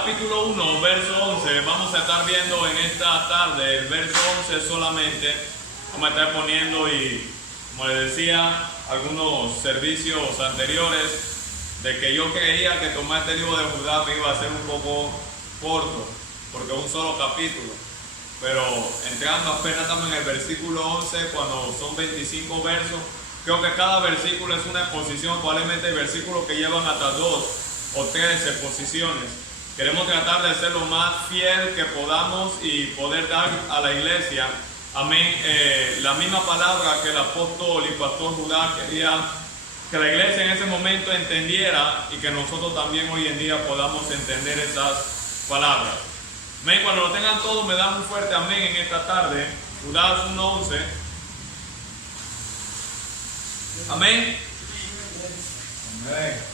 capítulo 1, verso 11. Vamos a estar viendo en esta tarde el verso 11 solamente. Vamos a estar poniendo, y como les decía, algunos servicios anteriores, de que yo creía que tomar este libro de Judá me iba a ser un poco corto, porque es un solo capítulo. Pero entrando apenas estamos en el versículo 11, cuando son 25 versos, creo que cada versículo es una exposición, probablemente hay versículos que llevan hasta 2 o 3 exposiciones. Queremos tratar de ser lo más fiel que podamos y poder dar a la iglesia, amén, la misma palabra que el apóstol y pastor Judá quería que la iglesia en ese momento entendiera, y que nosotros también hoy en día podamos entender esas palabras. Amén. Cuando lo tengan todos, me dan un fuerte amén en esta tarde. Judá 1:11. Amén. Amén.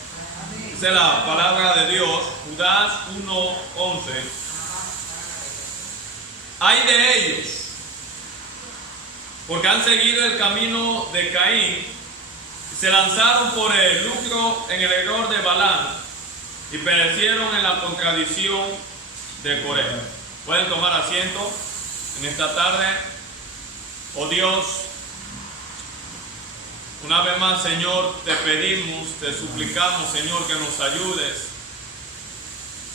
Esa es la palabra de Dios. Judá 1:11. Ay de ellos, porque han seguido el camino de Caín, se lanzaron por el lucro en el error de Balaam, y perecieron en la contradicción de Coré. Pueden tomar asiento en esta tarde. Oh Dios, una vez más, Señor, te pedimos, te suplicamos, Señor, que nos ayudes.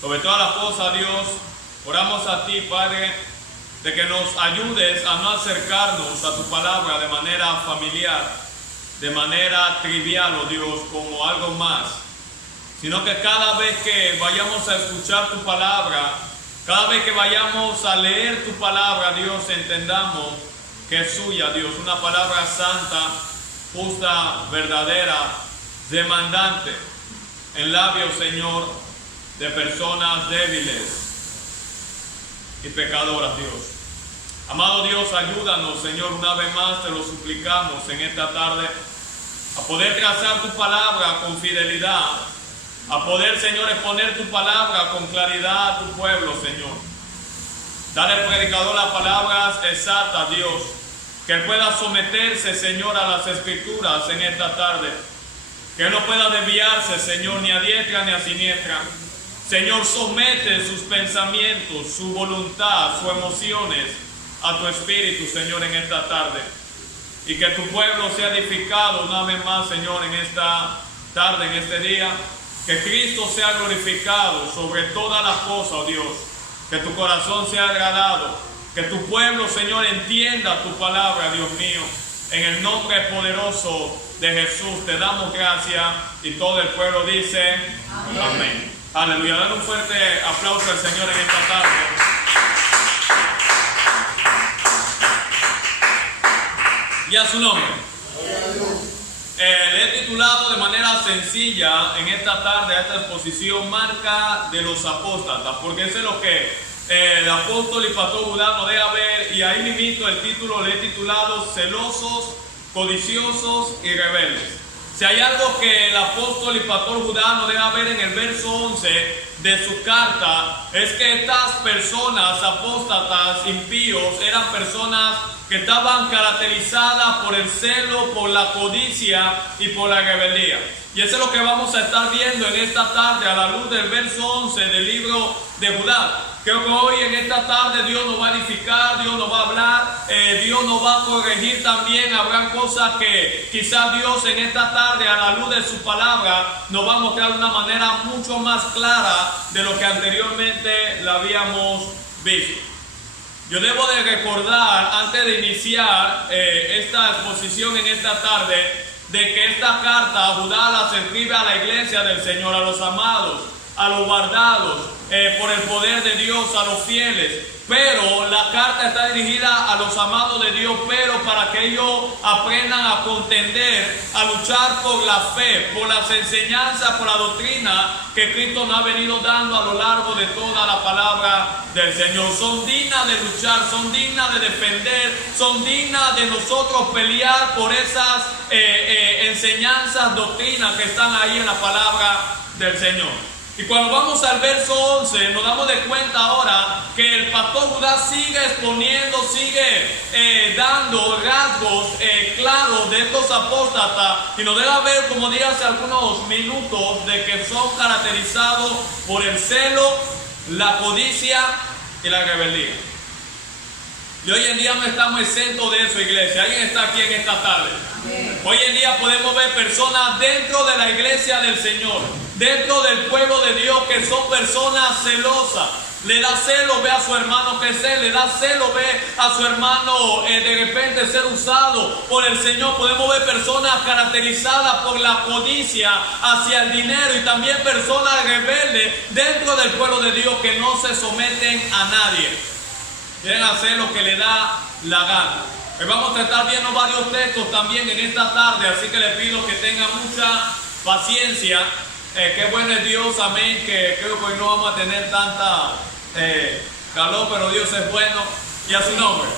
Sobre todas las cosas, Dios, oramos a ti, Padre, de que nos ayudes a no acercarnos a tu palabra de manera familiar, de manera trivial, oh Dios, como algo más, sino que cada vez que vayamos a escuchar tu palabra, cada vez que vayamos a leer tu palabra, Dios, entendamos que es suya, Dios, una palabra santa, justa, verdadera, demandante, en labios, Señor, de personas débiles y pecadoras, Dios. Amado Dios, ayúdanos, Señor, una vez más te lo suplicamos en esta tarde, a poder trazar tu palabra con fidelidad, a poder, Señor, exponer tu palabra con claridad a tu pueblo, Señor. Dale al predicador las palabras exactas, Dios, que él pueda someterse, Señor, a las escrituras en esta tarde, que él no pueda desviarse, Señor, ni a diestra ni a siniestra. Señor, somete sus pensamientos, su voluntad, sus emociones a tu espíritu, Señor, en esta tarde, y que tu pueblo sea edificado una vez más, Señor, en esta tarde, en este día. Que Cristo sea glorificado sobre todas las cosas, oh Dios. Que tu corazón sea agradado. Que tu pueblo, Señor, entienda tu palabra, Dios mío. En el nombre poderoso de Jesús te damos gracias. Y todo el pueblo dice amén. Amén. Aleluya. Dale un fuerte aplauso al Señor en esta tarde. Y a su nombre. Le he titulado de manera sencilla en esta tarde a esta exposición Marca de los Apóstatas, porque eso es lo que el apóstol y pastor Judá nos deja ver, y ahí mismo el título le he titulado Celosos, Codiciosos y Rebeldes. Si hay algo que el apóstol y pastor Judá nos deja ver en el verso 11 de su carta, es que estas personas apóstatas, impíos, eran personas que estaban caracterizadas por el celo, por la codicia y por la rebeldía. Y eso es lo que vamos a estar viendo en esta tarde a la luz del verso 11 del libro de Judá. Creo que hoy en esta tarde Dios nos va a edificar, Dios nos va a hablar, Dios nos va a corregir también. Habrán cosas que quizás Dios en esta tarde a la luz de su palabra nos va a mostrar de una manera mucho más clara de lo que anteriormente la habíamos visto. Yo debo de recordar, antes de iniciar esta exposición en esta tarde, de que esta carta Judá la escribe a la iglesia del Señor, a los amados, a los guardados por el poder de Dios, a los fieles. Pero la carta está dirigida a los amados de Dios, pero para que ellos aprendan a contender, a luchar por la fe, por las enseñanzas, por la doctrina que Cristo nos ha venido dando a lo largo de toda la palabra del Señor. Son dignas de luchar, son dignas de defender, son dignas de nosotros pelear por esas enseñanzas, doctrinas que están ahí en la palabra del Señor. Y cuando vamos al verso 11 nos damos de cuenta ahora que el pastor Judá sigue exponiendo, sigue dando rasgos claros de estos apóstatas, y nos deja ver, como dije hace algunos minutos, de que son caracterizados por el celo, la codicia y la rebeldía. Y hoy en día no estamos exentos de eso, iglesia. ¿Alguien está aquí en esta tarde? Hoy en día podemos ver personas dentro de la iglesia del Señor, dentro del pueblo de Dios, que son personas celosas. Le da celo ver a su hermano crecer, le da celo ver a su hermano de repente ser usado por el Señor. Podemos ver personas caracterizadas por la codicia hacia el dinero, y también personas rebeldes dentro del pueblo de Dios que no se someten a nadie. Quieren hacer lo que le da la gana. Vamos a estar viendo varios textos también en esta tarde, así que les pido que tengan mucha paciencia. Qué bueno es Dios, amén, que creo que hoy no vamos a tener tanta calor, pero Dios es bueno, y a su nombre.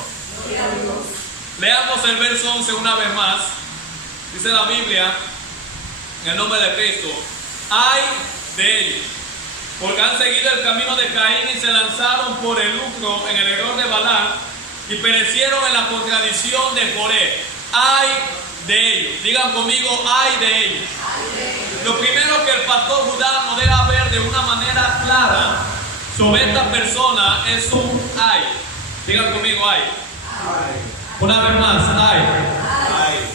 Leamos el verso 11 una vez más. Dice la Biblia, en el nombre de Cristo: ay de ellos, porque han seguido el camino de Caín y se lanzaron por el lucro en el error de Balaam, y perecieron en la contradicción de Coré. Ay de ellos. Digan conmigo, ay de ellos. Lo primero que el pastor Judá nos deja ver de una manera clara sobre esta persona es un ay. Digan conmigo, ay. Una vez más, ay.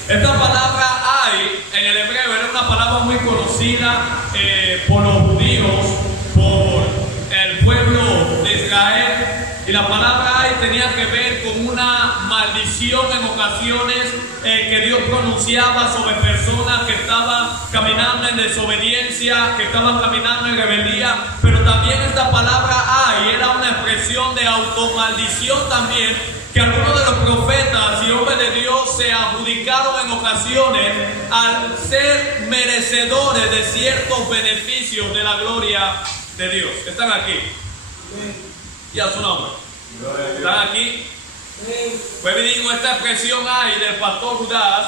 Esta palabra ay en el hebreo era una palabra muy conocida por los judíos, por el pueblo de Israel. Y la palabra ay tenía que ver con una maldición en ocasiones que Dios pronunciaba sobre personas que estaban caminando en desobediencia, que estaban caminando en rebeldía. Pero también esta palabra ay era una expresión de automaldición también, que algunos de los profetas y hombres de Dios se adjudicaron en ocasiones al ser merecedores de ciertos beneficios de la gloria de Dios. ¿Están aquí? Y a su nombre. ¿Están aquí? Pues me digo, esta expresión ay del pastor Judas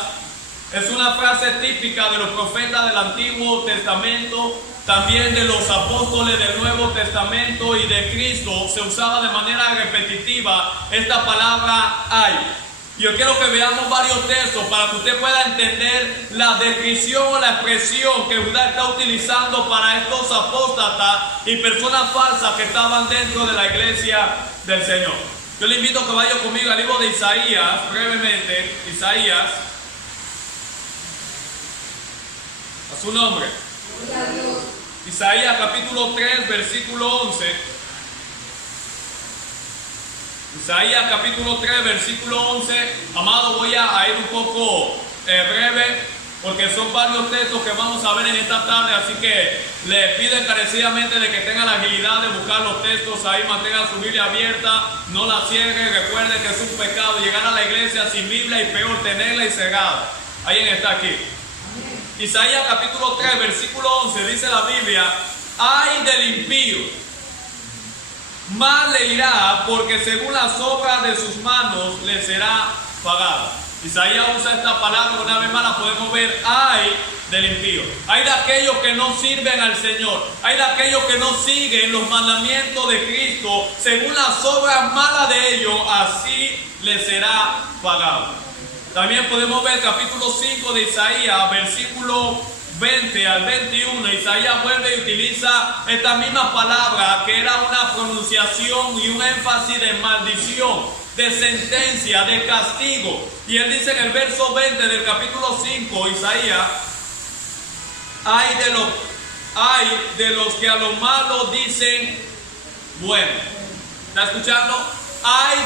es una frase típica de los profetas del Antiguo Testamento, también de los apóstoles del Nuevo Testamento y de Cristo. Se usaba de manera repetitiva esta palabra ay. Yo quiero que veamos varios textos para que usted pueda entender la descripción o la expresión que Judá está utilizando para estos apóstatas y personas falsas que estaban dentro de la iglesia del Señor. Yo le invito a que vaya conmigo al libro de Isaías, brevemente. Isaías, a su nombre. Isaías capítulo 3, versículo 11. Isaías capítulo 3, versículo 11. Amado, voy a ir un poco breve, porque son varios textos que vamos a ver en esta tarde, así que le pido encarecidamente de que tenga la agilidad de buscar los textos ahí, mantenga su Biblia abierta, no la cierre. Recuerde que es un pecado llegar a la iglesia sin Biblia, y peor tenerla y cerrada. Alguien está aquí. Isaías capítulo 3, versículo 11, dice la Biblia: ay del impío, mal le irá, porque según las obras de sus manos le será pagada. Isaías usa esta palabra, una vez más la podemos ver: ay del impío. Hay de aquellos que no sirven al Señor, hay de aquellos que no siguen los mandamientos de Cristo, según las obras malas de ellos, así les será pagado. También podemos ver capítulo 5 de Isaías, versículo 20 al 21. Isaías vuelve y utiliza esta misma palabra, que era una pronunciación y un énfasis de maldición, de sentencia, de castigo. Y él dice en el verso 20 del capítulo 5, Isaías: ay de los que a lo malo dicen bueno. ¿Está escuchando? Ay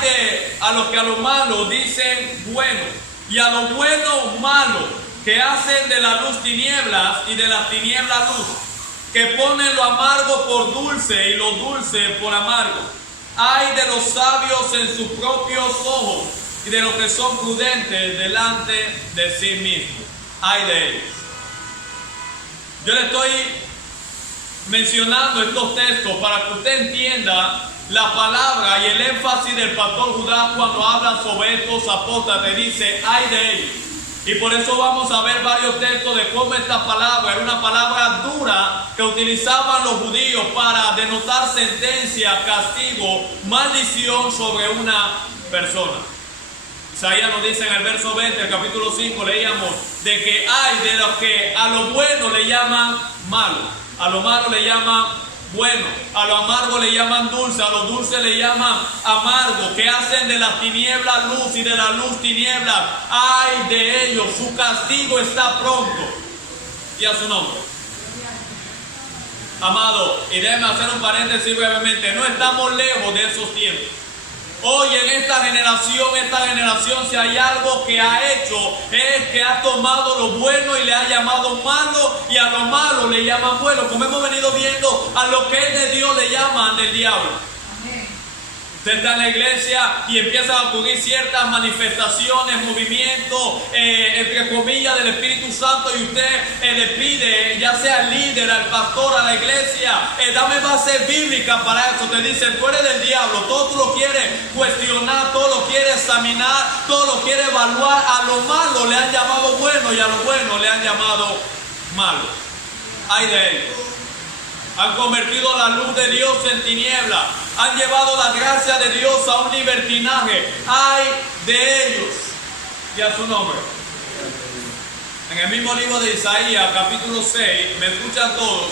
a los que a lo malo dicen bueno, y a lo bueno malo, que hacen de la luz tinieblas y de la tiniebla luz, que ponen lo amargo por dulce y lo dulce por amargo. Ay de los sabios en sus propios ojos y de los que son prudentes delante de sí mismos. Ay de ellos. Yo le estoy mencionando estos textos para que usted entienda la palabra y el énfasis del pastor Judá cuando habla sobre estos apóstatas. Dice ay de ellos. Y por eso vamos a ver varios textos de cómo esta palabra era una palabra dura que utilizaban los judíos para denotar sentencia, castigo, maldición sobre una persona. Isaías nos dice en el verso 20, el capítulo 5, leíamos de que hay de los que a lo bueno le llaman malo, a lo malo le llaman bueno, a lo amargo le llaman dulce, a lo dulce le llaman amargo, que hacen de las tinieblas luz y de la luz tinieblas. Ay de ellos, su castigo está pronto. Y a su nombre. Amado, y déjeme hacer un paréntesis brevemente, no estamos lejos de esos tiempos. Hoy en esta generación, si hay algo que ha hecho, es que ha tomado lo bueno y le ha llamado malo, y a lo malo le llaman bueno, como hemos venido viendo, a lo que es de Dios le llaman del diablo. Usted está en la iglesia y empiezan a ocurrir ciertas manifestaciones, movimientos, entre comillas, del Espíritu Santo, y usted le pide, ya sea al líder, al pastor, a la iglesia, dame base bíblica para eso. Te dicen, tú eres del diablo, todo tú lo quieres cuestionar, todo lo quieres examinar, todo lo quieres evaluar. A lo malo le han llamado bueno y a lo bueno le han llamado malo. Ay de ellos. Han convertido la luz de Dios en tiniebla. Han llevado la gracia de Dios a un libertinaje. ¡Ay de ellos! Y a su nombre. En el mismo libro de Isaías, capítulo 6, me escuchan todos.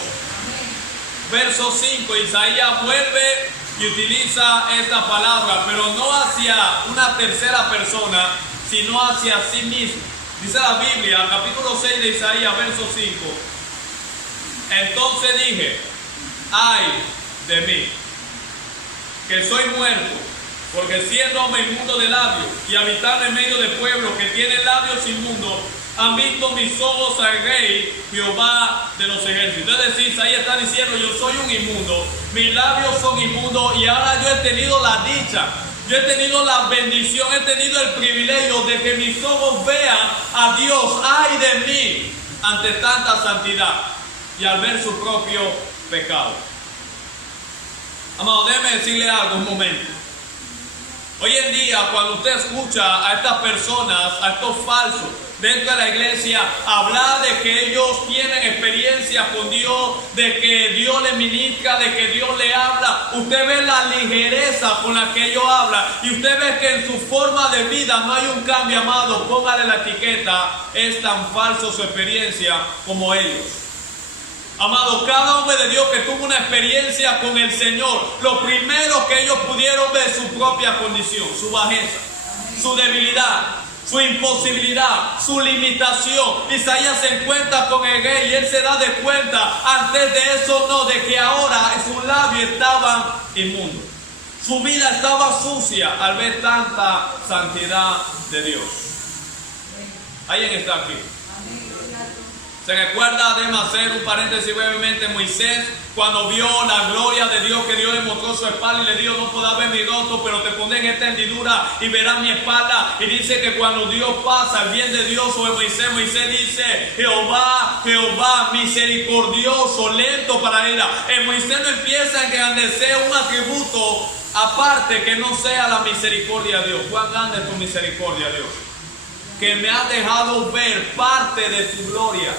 Verso 5, Isaías vuelve y utiliza esta palabra, pero no hacia una tercera persona, sino hacia sí mismo. Dice la Biblia, capítulo 6 de Isaías, verso 5. Entonces dije, ay de mí, que soy muerto, porque siendo hombre inmundo de labios y habitando en medio de pueblo que tiene labios inmundos, han visto mis ojos al Rey, Jehová de los ejércitos. Es decir, ahí está diciendo, yo soy un inmundo, mis labios son inmundos, y ahora yo he tenido la dicha, yo he tenido la bendición, he tenido el privilegio de que mis ojos vean a Dios. Ay de mí ante tanta santidad y al ver su propio pecado. Amado, déjeme decirle algo un momento. Hoy en día, cuando usted escucha a estas personas, a estos falsos dentro de la iglesia, hablar de que ellos tienen experiencia con Dios, de que Dios les ministra, de que Dios le habla, usted ve la ligereza con la que ellos hablan, y usted ve que en su forma de vida no hay un cambio. Amado, póngale la etiqueta, es tan falso su experiencia como ellos. Amado, cada hombre de Dios que tuvo una experiencia con el Señor, lo primero que ellos pudieron ver es su propia condición, su bajeza, su debilidad, su imposibilidad, su limitación. Isaías se encuentra con el Rey y él se da de cuenta, antes de eso no, de que ahora sus labios estaban inmundos. Su vida estaba sucia al ver tanta santidad de Dios. ¿Alguien está aquí? Se recuerda, déjame hacer un paréntesis brevemente, Moisés, cuando vio la gloria de Dios, que Dios le mostró su espalda y le dijo, no podrás ver mi rostro, pero te pondré en esta hendidura y verás mi espalda. Y dice que cuando Dios pasa, el bien de Dios sobre Moisés, Moisés dice, Jehová, Jehová, misericordioso, lento para ira. En Moisés no empieza a engrandecer un atributo aparte que no sea la misericordia de Dios. ¿Cuán grande es tu misericordia, Dios? Que me has dejado ver parte de tu gloria.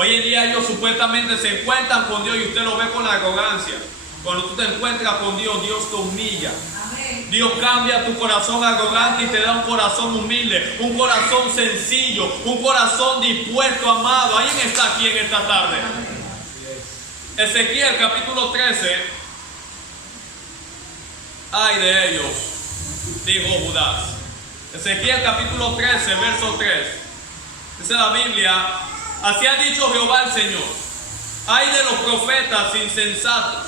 Hoy en día ellos supuestamente se encuentran con Dios y usted lo ve con arrogancia. Cuando tú te encuentras con Dios, Dios te humilla. Amén. Dios cambia tu corazón arrogante y te da un corazón humilde, un corazón sencillo, un corazón dispuesto, amado. ¿Alguien está aquí en esta tarde? Amén. Ezequiel capítulo 13. Ay de ellos, dijo Judas. Ezequiel capítulo 13, verso 3. Dice la Biblia, así ha dicho Jehová el Señor, ay de los profetas insensatos,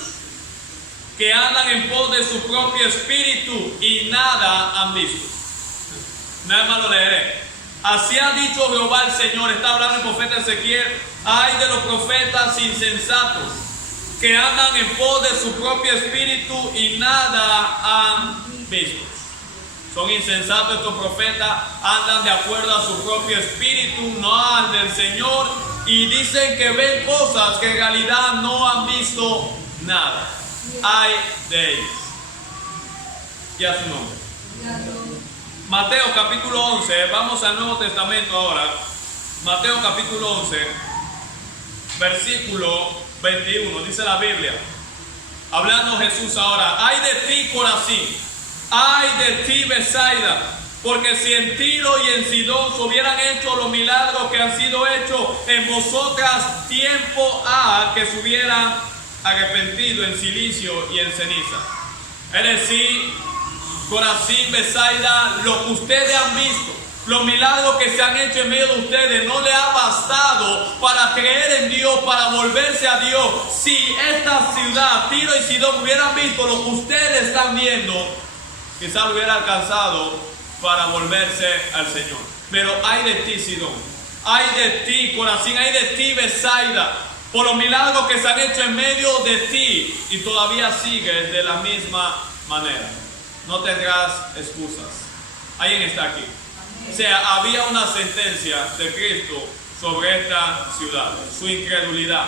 que andan en pos de su propio espíritu y nada han visto. Nada más lo leeré. Así ha dicho Jehová el Señor, está hablando el profeta Ezequiel, ay de los profetas insensatos, que andan en pos de su propio espíritu y nada han visto. Son insensatos estos profetas, andan de acuerdo a su propio espíritu, no al del Señor, y dicen que ven cosas que en realidad no han visto nada. Ay de ellos. Y a su nombre. Mateo capítulo 11, vamos al Nuevo Testamento ahora. Mateo capítulo 11, versículo 21, dice la Biblia, hablando Jesús ahora, ay de ti Corazín, ay de ti Betsaida, Porque si en Tiro y en Sidón se hubieran hecho los milagros que han sido hechos en vosotras, tiempo ha que se hubieran arrepentido en silicio y en ceniza. Es decir, Corazín, Betsaida, lo que ustedes han visto, los milagros que se han hecho en medio de ustedes, no le ha bastado para creer en Dios, para volverse a Dios. Si esta ciudad, Tiro y Sidón, hubieran visto lo que ustedes están viendo, quizás lo hubiera alcanzado para volverse al Señor. Pero hay de ti, Sidón, hay de ti, Corazín, hay de ti, Betsaida, por los milagros que se han hecho en medio de ti, y todavía sigues de la misma manera. No tendrás excusas. ¿Alguien está aquí? O sea, había una sentencia de Cristo sobre esta ciudad, su incredulidad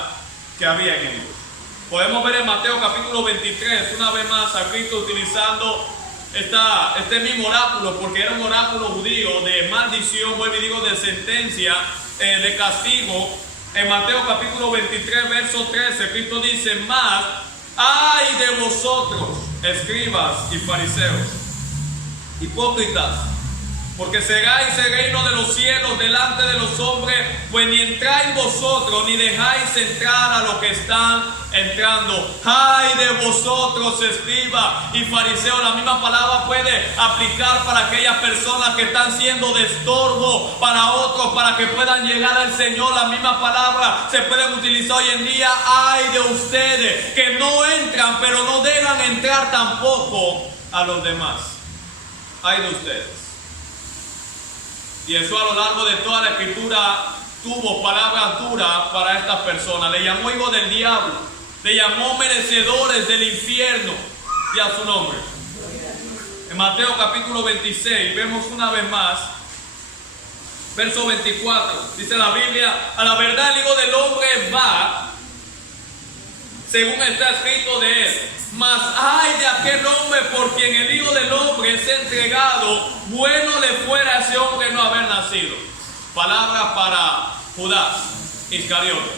que había en ellos. Podemos ver en Mateo capítulo 23, una vez más a Cristo utilizando este mismo oráculo, porque era un oráculo judío de maldición, vuelvo y digo, de sentencia, de castigo. En Mateo capítulo 23, verso 13, Cristo dice: más, ay de vosotros, escribas y fariseos, hipócritas, porque cegáis el reino de los cielos delante de los hombres, pues ni entráis vosotros, ni dejáis entrar a los que están entrando. ¡Ay de vosotros, escribas y fariseos! La misma palabra puede aplicar para aquellas personas que están siendo de estorbo para otros, para que puedan llegar al Señor. La misma palabra se puede utilizar hoy en día. ¡Ay de ustedes, que no entran, pero no dejan entrar tampoco a los demás! ¡Ay de ustedes! Y eso a lo largo de toda la escritura tuvo palabras duras para estas personas. Le llamó hijo del diablo, le llamó merecedores del infierno, y a su nombre. En Mateo capítulo 26 vemos una vez más, verso 24, dice la Biblia: a la verdad el Hijo del Hombre va, según está escrito de él. Mas ay de aquel hombre por quien el Hijo del Hombre es entregado, bueno le fuera a ese hombre no haber nacido. Palabras para Judas Iscariote,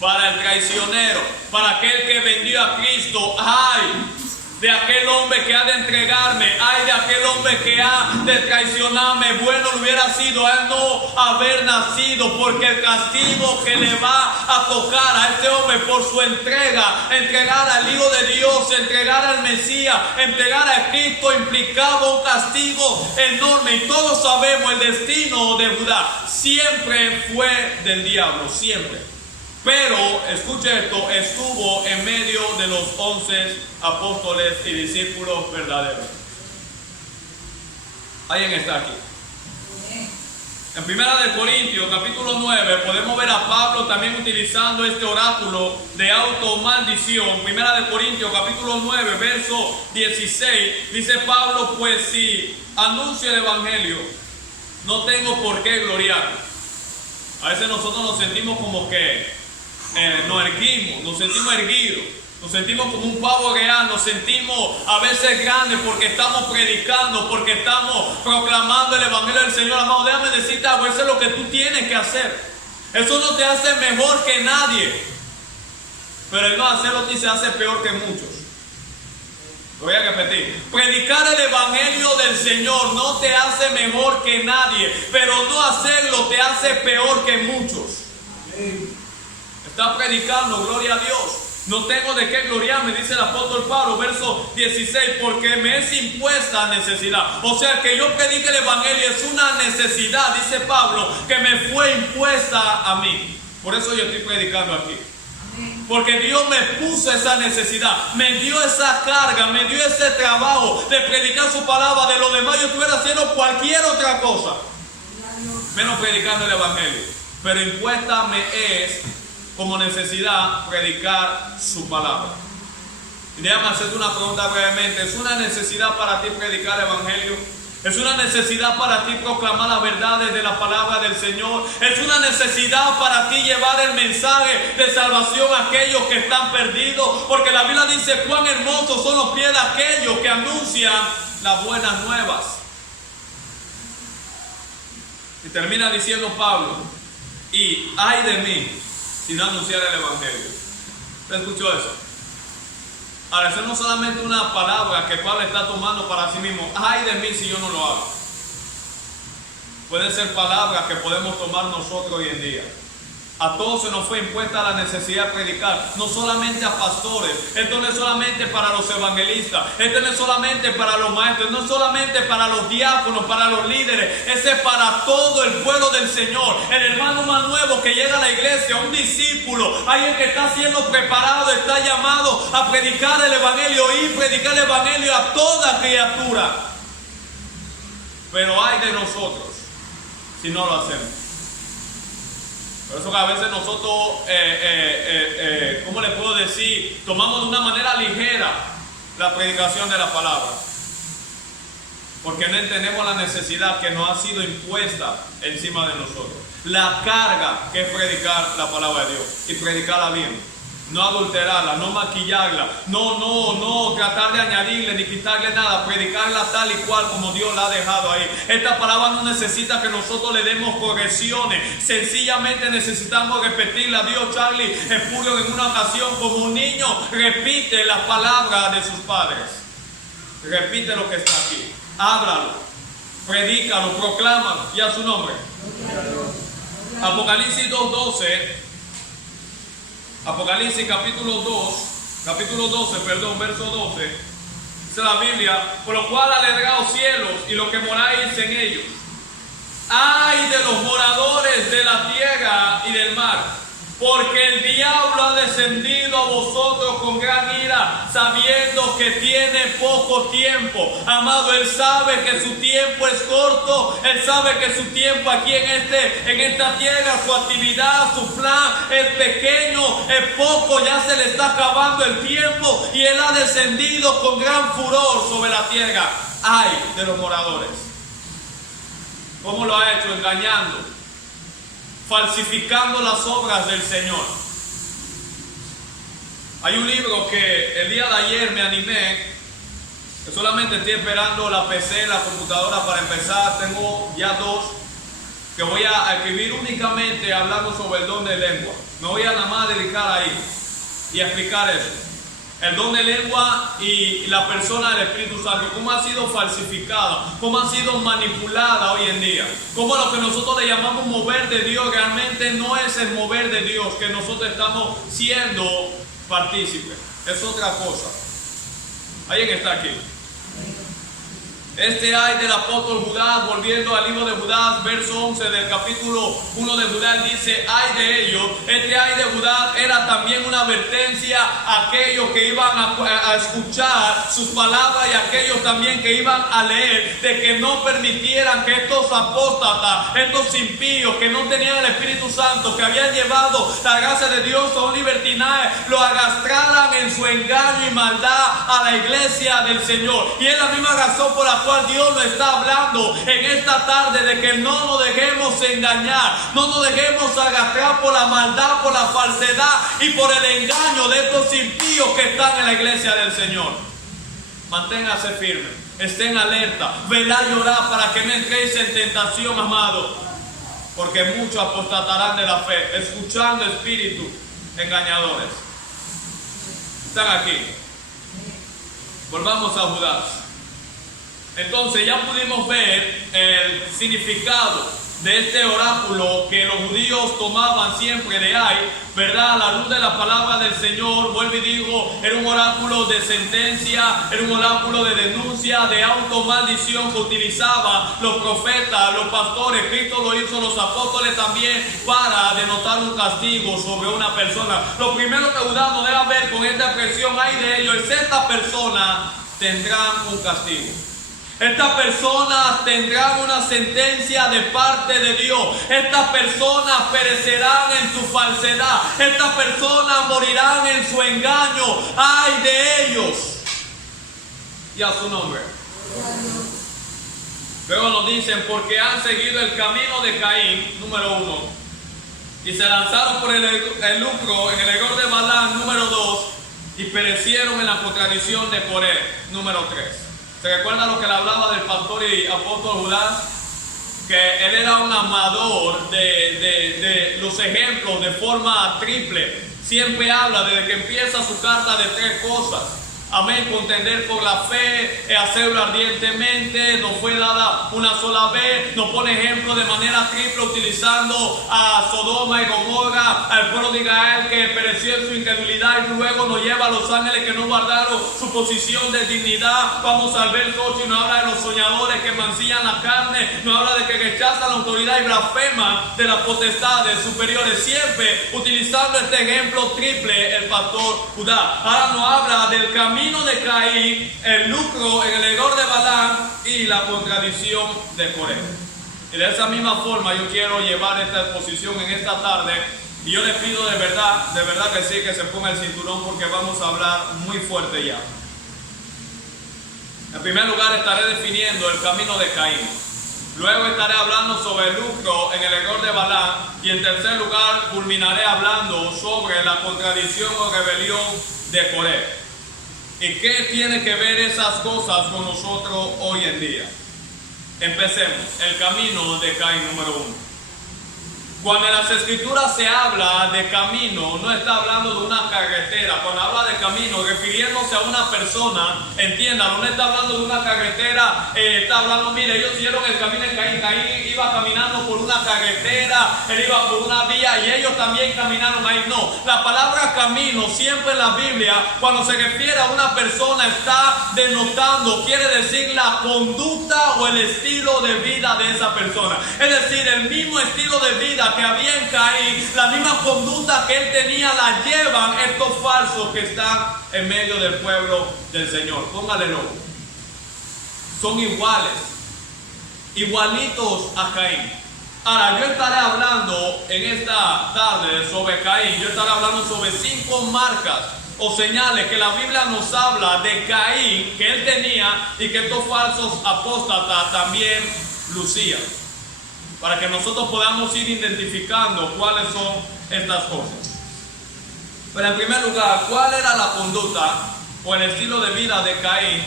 para el traicionero, para aquel que vendió a Cristo. Ay de aquel hombre que ha de entregarme, ay de aquel hombre que ha de traicionarme, bueno le hubiera sido a él no haber nacido, porque el castigo que le va a tocar a este hombre por su entrega, entregar al Hijo de Dios, entregar al Mesías, entregar a Cristo, implicaba un castigo enorme. Y todos sabemos el destino de Judá siempre fue del diablo, siempre. Pero, escuche esto, estuvo en medio de los 11 apóstoles y discípulos verdaderos. ¿Alguien está aquí? En 1 Corintios capítulo 9 podemos ver a Pablo también utilizando este oráculo de automaldición. 1 Corintios capítulo 9 verso 16 dice Pablo: pues si anuncio el evangelio, no tengo por qué gloriarme. A veces nosotros nos sentimos como que nos erguimos, nos sentimos erguidos, nos sentimos como un pavo real, nos sentimos a veces grandes porque estamos predicando, porque estamos proclamando el evangelio del Señor. Amado, déjame decirte algo: eso es lo que tú tienes que hacer. Eso no te hace mejor que nadie, pero el no hacerlo te hace peor que muchos. Lo voy a repetir: predicar el evangelio del Señor no te hace mejor que nadie, pero no hacerlo te hace peor que muchos. Está predicando, gloria a Dios. No tengo de qué gloriarme, dice el apóstol Pablo, verso 16, porque me es impuesta necesidad. O sea, que yo predique el evangelio es una necesidad, dice Pablo, que me fue impuesta a mí. Por eso yo estoy predicando aquí. Porque Dios me puso esa necesidad, me dio esa carga, me dio ese trabajo de predicar su palabra. De lo demás yo estuviera haciendo cualquier otra cosa, menos predicando el evangelio. Pero impuesta me es como necesidad predicar su palabra. Y déjame hacerte una pregunta brevemente: ¿es una necesidad para ti predicar el evangelio? ¿Es una necesidad para ti proclamar las verdades de la palabra del Señor? ¿Es una necesidad para ti llevar el mensaje de salvación a aquellos que están perdidos? Porque la Biblia dice: cuán hermosos son los pies de aquellos que anuncian las buenas nuevas. Y termina diciendo Pablo: y ay de mí si no anunciar el evangelio. ¿Usted escuchó eso? Ahora, eso no es solamente una palabra que Pablo está tomando para sí mismo. Ay de mí si yo no lo hago. pueden ser palabras que podemos tomar nosotros hoy en día. A todos se nos fue impuesta la necesidad de predicar, no solamente a pastores. Esto no es solamente para los evangelistas, esto no es solamente para los maestros, no es solamente para los diáconos, para los líderes, ese es para todo el pueblo del Señor. El hermano más nuevo que llega a la iglesia, un discípulo, alguien que está siendo preparado, está llamado a predicar el evangelio y predicar el evangelio a toda criatura. Pero ay de nosotros si no lo hacemos. Por eso que a veces nosotros, ¿cómo le puedo decir? Tomamos de una manera ligera la predicación de la palabra. Porque no entendemos la necesidad que nos ha sido impuesta encima de nosotros. La carga que es predicar la palabra de Dios y predicarla bien. No adulterarla, no maquillarla, no tratar de añadirle ni quitarle nada, predicarla tal y cual como Dios la ha dejado ahí. Esta palabra no necesita que nosotros le demos correcciones, sencillamente necesitamos repetirla. Dios Charlie Spurgeon en una ocasión como un niño repite la palabra de sus padres. Repite lo que está aquí, háblalo, predícalo, proclámalo y a su nombre. Apocalipsis 2:12. Apocalipsis capítulo 12, verso 12, dice la Biblia: por lo cual alegraos cielos y los que moráis en ellos. Ay de los moradores de la tierra y del mar, porque el diablo ha descendido a vosotros con gran ira, sabiendo que tiene poco tiempo. Amado, Él sabe que su tiempo es corto. Él sabe que su tiempo aquí en esta tierra, su actividad, su plan es pequeño, es poco, ya se le está acabando el tiempo. Y Él ha descendido con gran furor sobre la tierra. Ay de los moradores. ¿Cómo lo ha hecho? Engañando, falsificando las obras del Señor. Hay un libro que el día de ayer me animé, que solamente estoy esperando la PC, la computadora para empezar. Tengo ya 2 que voy a escribir únicamente hablando sobre el don de lengua. Me voy a nada más dedicar ahí y a explicar eso. El don de lengua y la persona del Espíritu Santo, cómo ha sido falsificada, cómo ha sido manipulada hoy en día, cómo lo que nosotros le llamamos mover de Dios realmente no es el mover de Dios que nosotros estamos siendo partícipes, es otra cosa. ¿Alguien está aquí? Este ay del apóstol Judas, volviendo al libro de Judas, verso 11 del capítulo 1 de Judas, dice: ay de ellos. Este ay de Judas era también una advertencia a aquellos que iban a escuchar sus palabras y a aquellos también que iban a leer, de que no permitieran que estos apóstatas, estos impíos que no tenían el Espíritu Santo, que habían llevado la gracia de Dios a un libertinaje, lo arrastraran en su engaño y maldad a la iglesia del Señor. Y es la misma razón por la cual Dios nos está hablando en esta tarde, de que no nos dejemos engañar, no nos dejemos arrastrar por la maldad, por la falsedad y por el engaño de estos impíos que están en la iglesia del Señor. Manténgase firme, estén alerta, velad y orad para que no entréis en tentación, amado, porque muchos apostatarán de la fe, escuchando espíritus engañadores. Están aquí. Volvamos a Judas. Entonces ya pudimos ver el significado de este oráculo que los judíos tomaban siempre de ay, ¿verdad? A la luz de la palabra del Señor, vuelvo y digo, era un oráculo de sentencia, era un oráculo de denuncia, de automaldición que utilizaban los profetas, los pastores. Cristo lo hizo, los apóstoles también, para denotar un castigo sobre una persona. Lo primero que Judas nos debe ver con esta expresión ay de ellos es: esta persona tendrá un castigo. Estas personas tendrán una sentencia de parte de Dios. Estas personas perecerán en su falsedad. Estas personas morirán en su engaño. ¡Ay de ellos! Y a su nombre. Luego nos dicen: porque han seguido el camino de Caín, número 1, y se lanzaron por el lucro en el error de Balaam, número 2, y perecieron en la contradicción de Coré, número 3. ¿Se recuerda lo que le hablaba del pastor y apóstol Judas? Que él era un amador de los ejemplos de forma triple. Siempre habla, desde que empieza su carta, de 3 cosas. Amén, contender por la fe, hacerlo ardientemente, nos fue dada una sola vez, nos pone ejemplo de manera triple utilizando a Sodoma y Gomorra, al pueblo de Israel que pereció en su incredulidad y luego nos lleva a los ángeles que no guardaron su posición de dignidad. Vamos al verso 8 y nos habla de los soñadores que mancillan la carne, nos habla de que rechazan la autoridad y blasfeman de las potestades superiores, siempre utilizando este ejemplo triple el pastor Judá. Ahora nos habla del camino de Caín, el lucro en el error de Balaam y la contradicción de Coré. Y de esa misma forma yo quiero llevar esta exposición en esta tarde, y yo les pido de verdad que sí, que se ponga el cinturón, porque vamos a hablar muy fuerte ya. En primer lugar estaré definiendo el camino de Caín. Luego estaré hablando sobre el lucro en el error de Balaam, y en tercer lugar culminaré hablando sobre la contradicción o rebelión de Coré. ¿Y qué tiene que ver esas cosas con nosotros hoy en día? Empecemos. El camino de Caín número 1. Cuando en las escrituras se habla de camino, no está hablando de una carretera. Cuando habla de camino, refiriéndose a una persona, entiéndalo, no está hablando de una carretera, está hablando, mire, ellos siguieron el camino de Caín. Caín iba caminando por una carretera, él iba por una vía y ellos también caminaron ahí. No, la palabra camino siempre en la Biblia, cuando se refiere a una persona, está denotando, quiere decir la conducta o el estilo de vida de esa persona. Es decir, el mismo estilo de vida que había en Caín, la misma conducta que él tenía, la llevan estos falsos que están en medio del pueblo del Señor. Póngale loco. Son iguales, igualitos a Caín. Ahora, yo estaré hablando en esta tarde sobre Caín. Yo estaré hablando sobre 5 marcas o señales que la Biblia nos habla de Caín, que él tenía y que estos falsos apóstatas también lucían, para que nosotros podamos ir identificando cuáles son estas cosas. Pero en primer lugar, ¿cuál era la conducta o el estilo de vida de Caín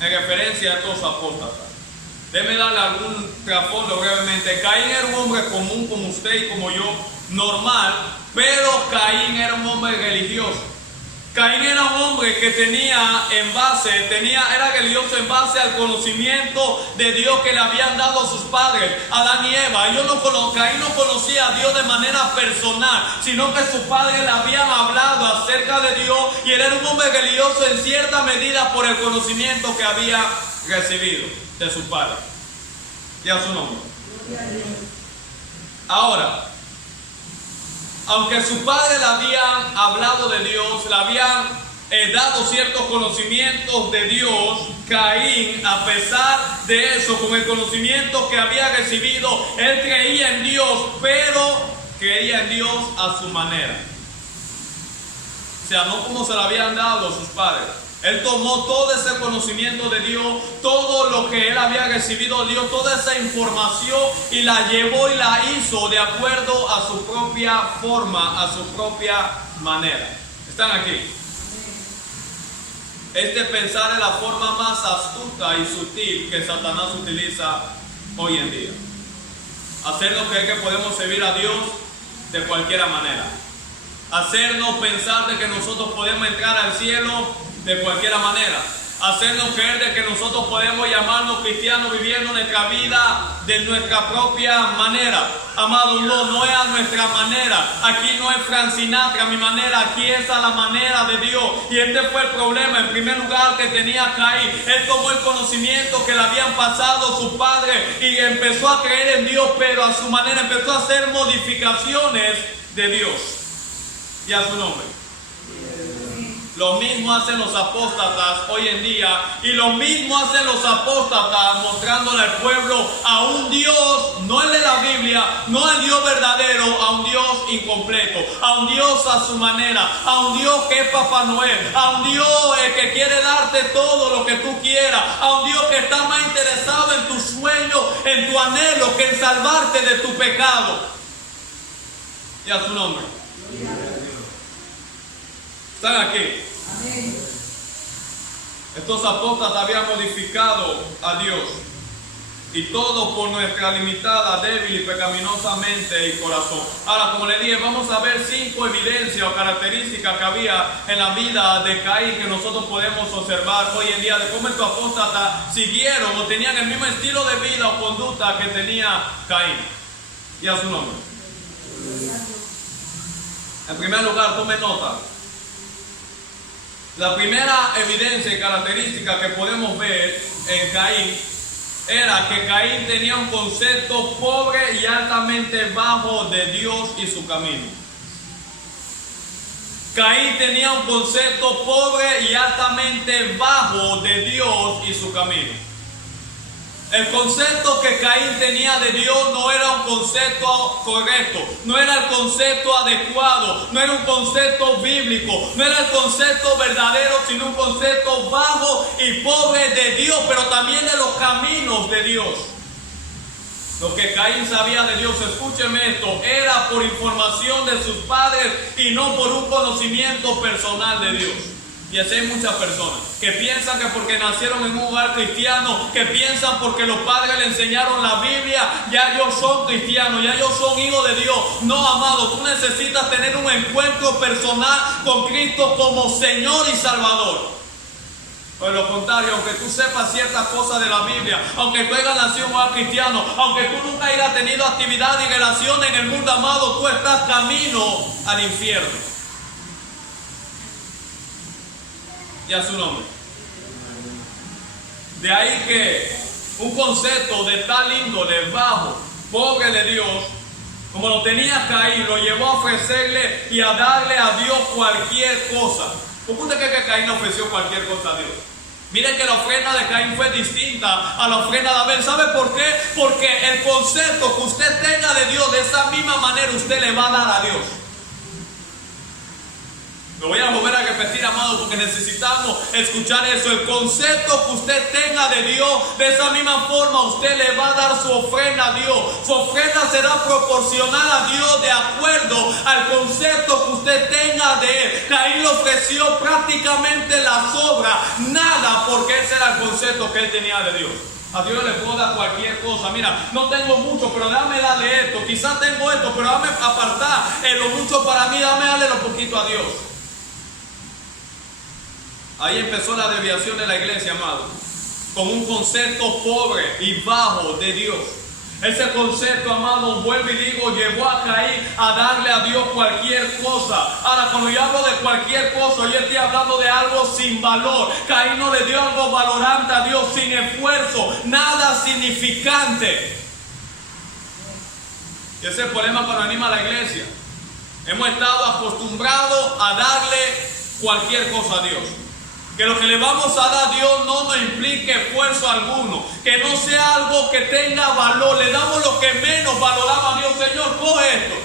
en referencia a estos apóstatas? Déjeme darle algún trasfondo brevemente. Caín era un hombre común como usted y como yo, normal, pero Caín era un hombre religioso. Caín era un hombre que era religioso en base al conocimiento de Dios que le habían dado a sus padres, Adán y Eva. Caín no conocía a Dios de manera personal, sino que sus padres le habían hablado acerca de Dios, y él era un hombre religioso en cierta medida por el conocimiento que había recibido de sus padres. Y a su nombre. Ahora, aunque sus padres le habían hablado de Dios, le habían dado ciertos conocimientos de Dios, Caín, a pesar de eso, con el conocimiento que había recibido, él creía en Dios, pero creía en Dios a su manera. O sea, no como se lo habían dado sus padres. Él tomó todo ese conocimiento de Dios, todo lo que él había recibido de Dios, toda esa información, y la llevó y la hizo de acuerdo a su propia forma, a su propia manera. ¿Están aquí? Este pensar es la forma más astuta y sutil que Satanás utiliza hoy en día. Hacernos creer que podemos servir a Dios de cualquier manera. Hacernos pensar de que nosotros podemos entrar al cielo de cualquier manera. Hacernos creer de que nosotros podemos llamarnos cristianos viviendo nuestra vida de nuestra propia manera. Amado, no es a nuestra manera. Aquí no es Frank Sinatra mi manera, aquí es a la manera de Dios. Y este fue el problema, en primer lugar, que tenía Caín. Él tomó el conocimiento que le habían pasado sus padres y empezó a creer en Dios, pero a su manera. Empezó a hacer modificaciones de Dios y a su nombre. Lo mismo hacen los apóstatas hoy en día, y lo mismo hacen los apóstatas mostrándole al pueblo a un Dios, no el de la Biblia, no el Dios verdadero, a un Dios incompleto, a un Dios a su manera, a un Dios que es Papá Noel, a un Dios que quiere darte todo lo que tú quieras, a un Dios que está más interesado en tu sueño, en tu anhelo, que en salvarte de tu pecado. Y a su nombre. ¿Están aquí? Estos apóstatas habían modificado a Dios. Y todo por nuestra limitada, débil y pecaminosa mente y corazón. Ahora, como le dije, vamos a ver 5 evidencias o características que había en la vida de Caín que nosotros podemos observar hoy en día de cómo estos apóstatas siguieron o tenían el mismo estilo de vida o conducta que tenía Caín. Y a su nombre. En primer lugar, tome nota. La primera evidencia y característica que podemos ver en Caín era que Caín tenía un concepto pobre y altamente bajo de Dios y su camino. Caín tenía un concepto pobre y altamente bajo de Dios y su camino. El concepto que Caín tenía de Dios no era un concepto correcto, no era el concepto adecuado, no era un concepto bíblico, no era el concepto verdadero, sino un concepto bajo y pobre de Dios, pero también de los caminos de Dios. Lo que Caín sabía de Dios, escúcheme esto, era por información de sus padres y no por un conocimiento personal de Dios. Y así hay muchas personas que piensan que porque nacieron en un hogar cristiano, que piensan porque los padres le enseñaron la Biblia, ya ellos son cristianos, ya ellos son hijos de Dios. No, amado, tú necesitas tener un encuentro personal con Cristo como Señor y Salvador. Por lo contrario, aunque tú sepas ciertas cosas de la Biblia, aunque tú hayas nacido en un hogar cristiano, aunque tú nunca hayas tenido actividad y relación en el mundo, amado, tú estás camino al infierno. Y a su nombre. De ahí que un concepto de tal índole bajo, pobre de Dios, como lo tenía Caín, lo llevó a ofrecerle y a darle a Dios cualquier cosa. ¿Por qué usted cree que Caín ofreció cualquier cosa a Dios? Miren que la ofrenda de Caín fue distinta a la ofrenda de Abel. ¿Sabe por qué? Porque el concepto que usted tenga de Dios, de esa misma manera usted le va a dar a Dios. Lo voy a volver a repetir, amado, porque necesitamos escuchar eso. El concepto que usted tenga de Dios, de esa misma forma usted le va a dar su ofrenda a Dios. Su ofrenda será proporcional a Dios de acuerdo al concepto que usted tenga de Él. Caín le ofreció prácticamente la sobra, nada, porque ese era el concepto que él tenía de Dios. A Dios le puedo dar cualquier cosa. Mira, no tengo mucho, pero dame darle esto. Quizás tengo esto, pero dame apartar lo mucho para mí, dame darle lo poquito a Dios. Ahí empezó la desviación de la iglesia, amado, con un concepto pobre y bajo de Dios. Ese concepto, amado, vuelvo y digo, llevó a Caín a darle a Dios cualquier cosa. Ahora, cuando yo hablo de cualquier cosa, yo estoy hablando de algo sin valor. Caín no le dio algo valorante a Dios, sin esfuerzo, nada significante. Y ese es el problema cuando anima a la iglesia. Hemos estado acostumbrados a darle cualquier cosa a Dios. Que lo que le vamos a dar a Dios no nos implique esfuerzo alguno. Que no sea algo que tenga valor. Le damos lo que menos valoramos a Dios. Señor, coge esto.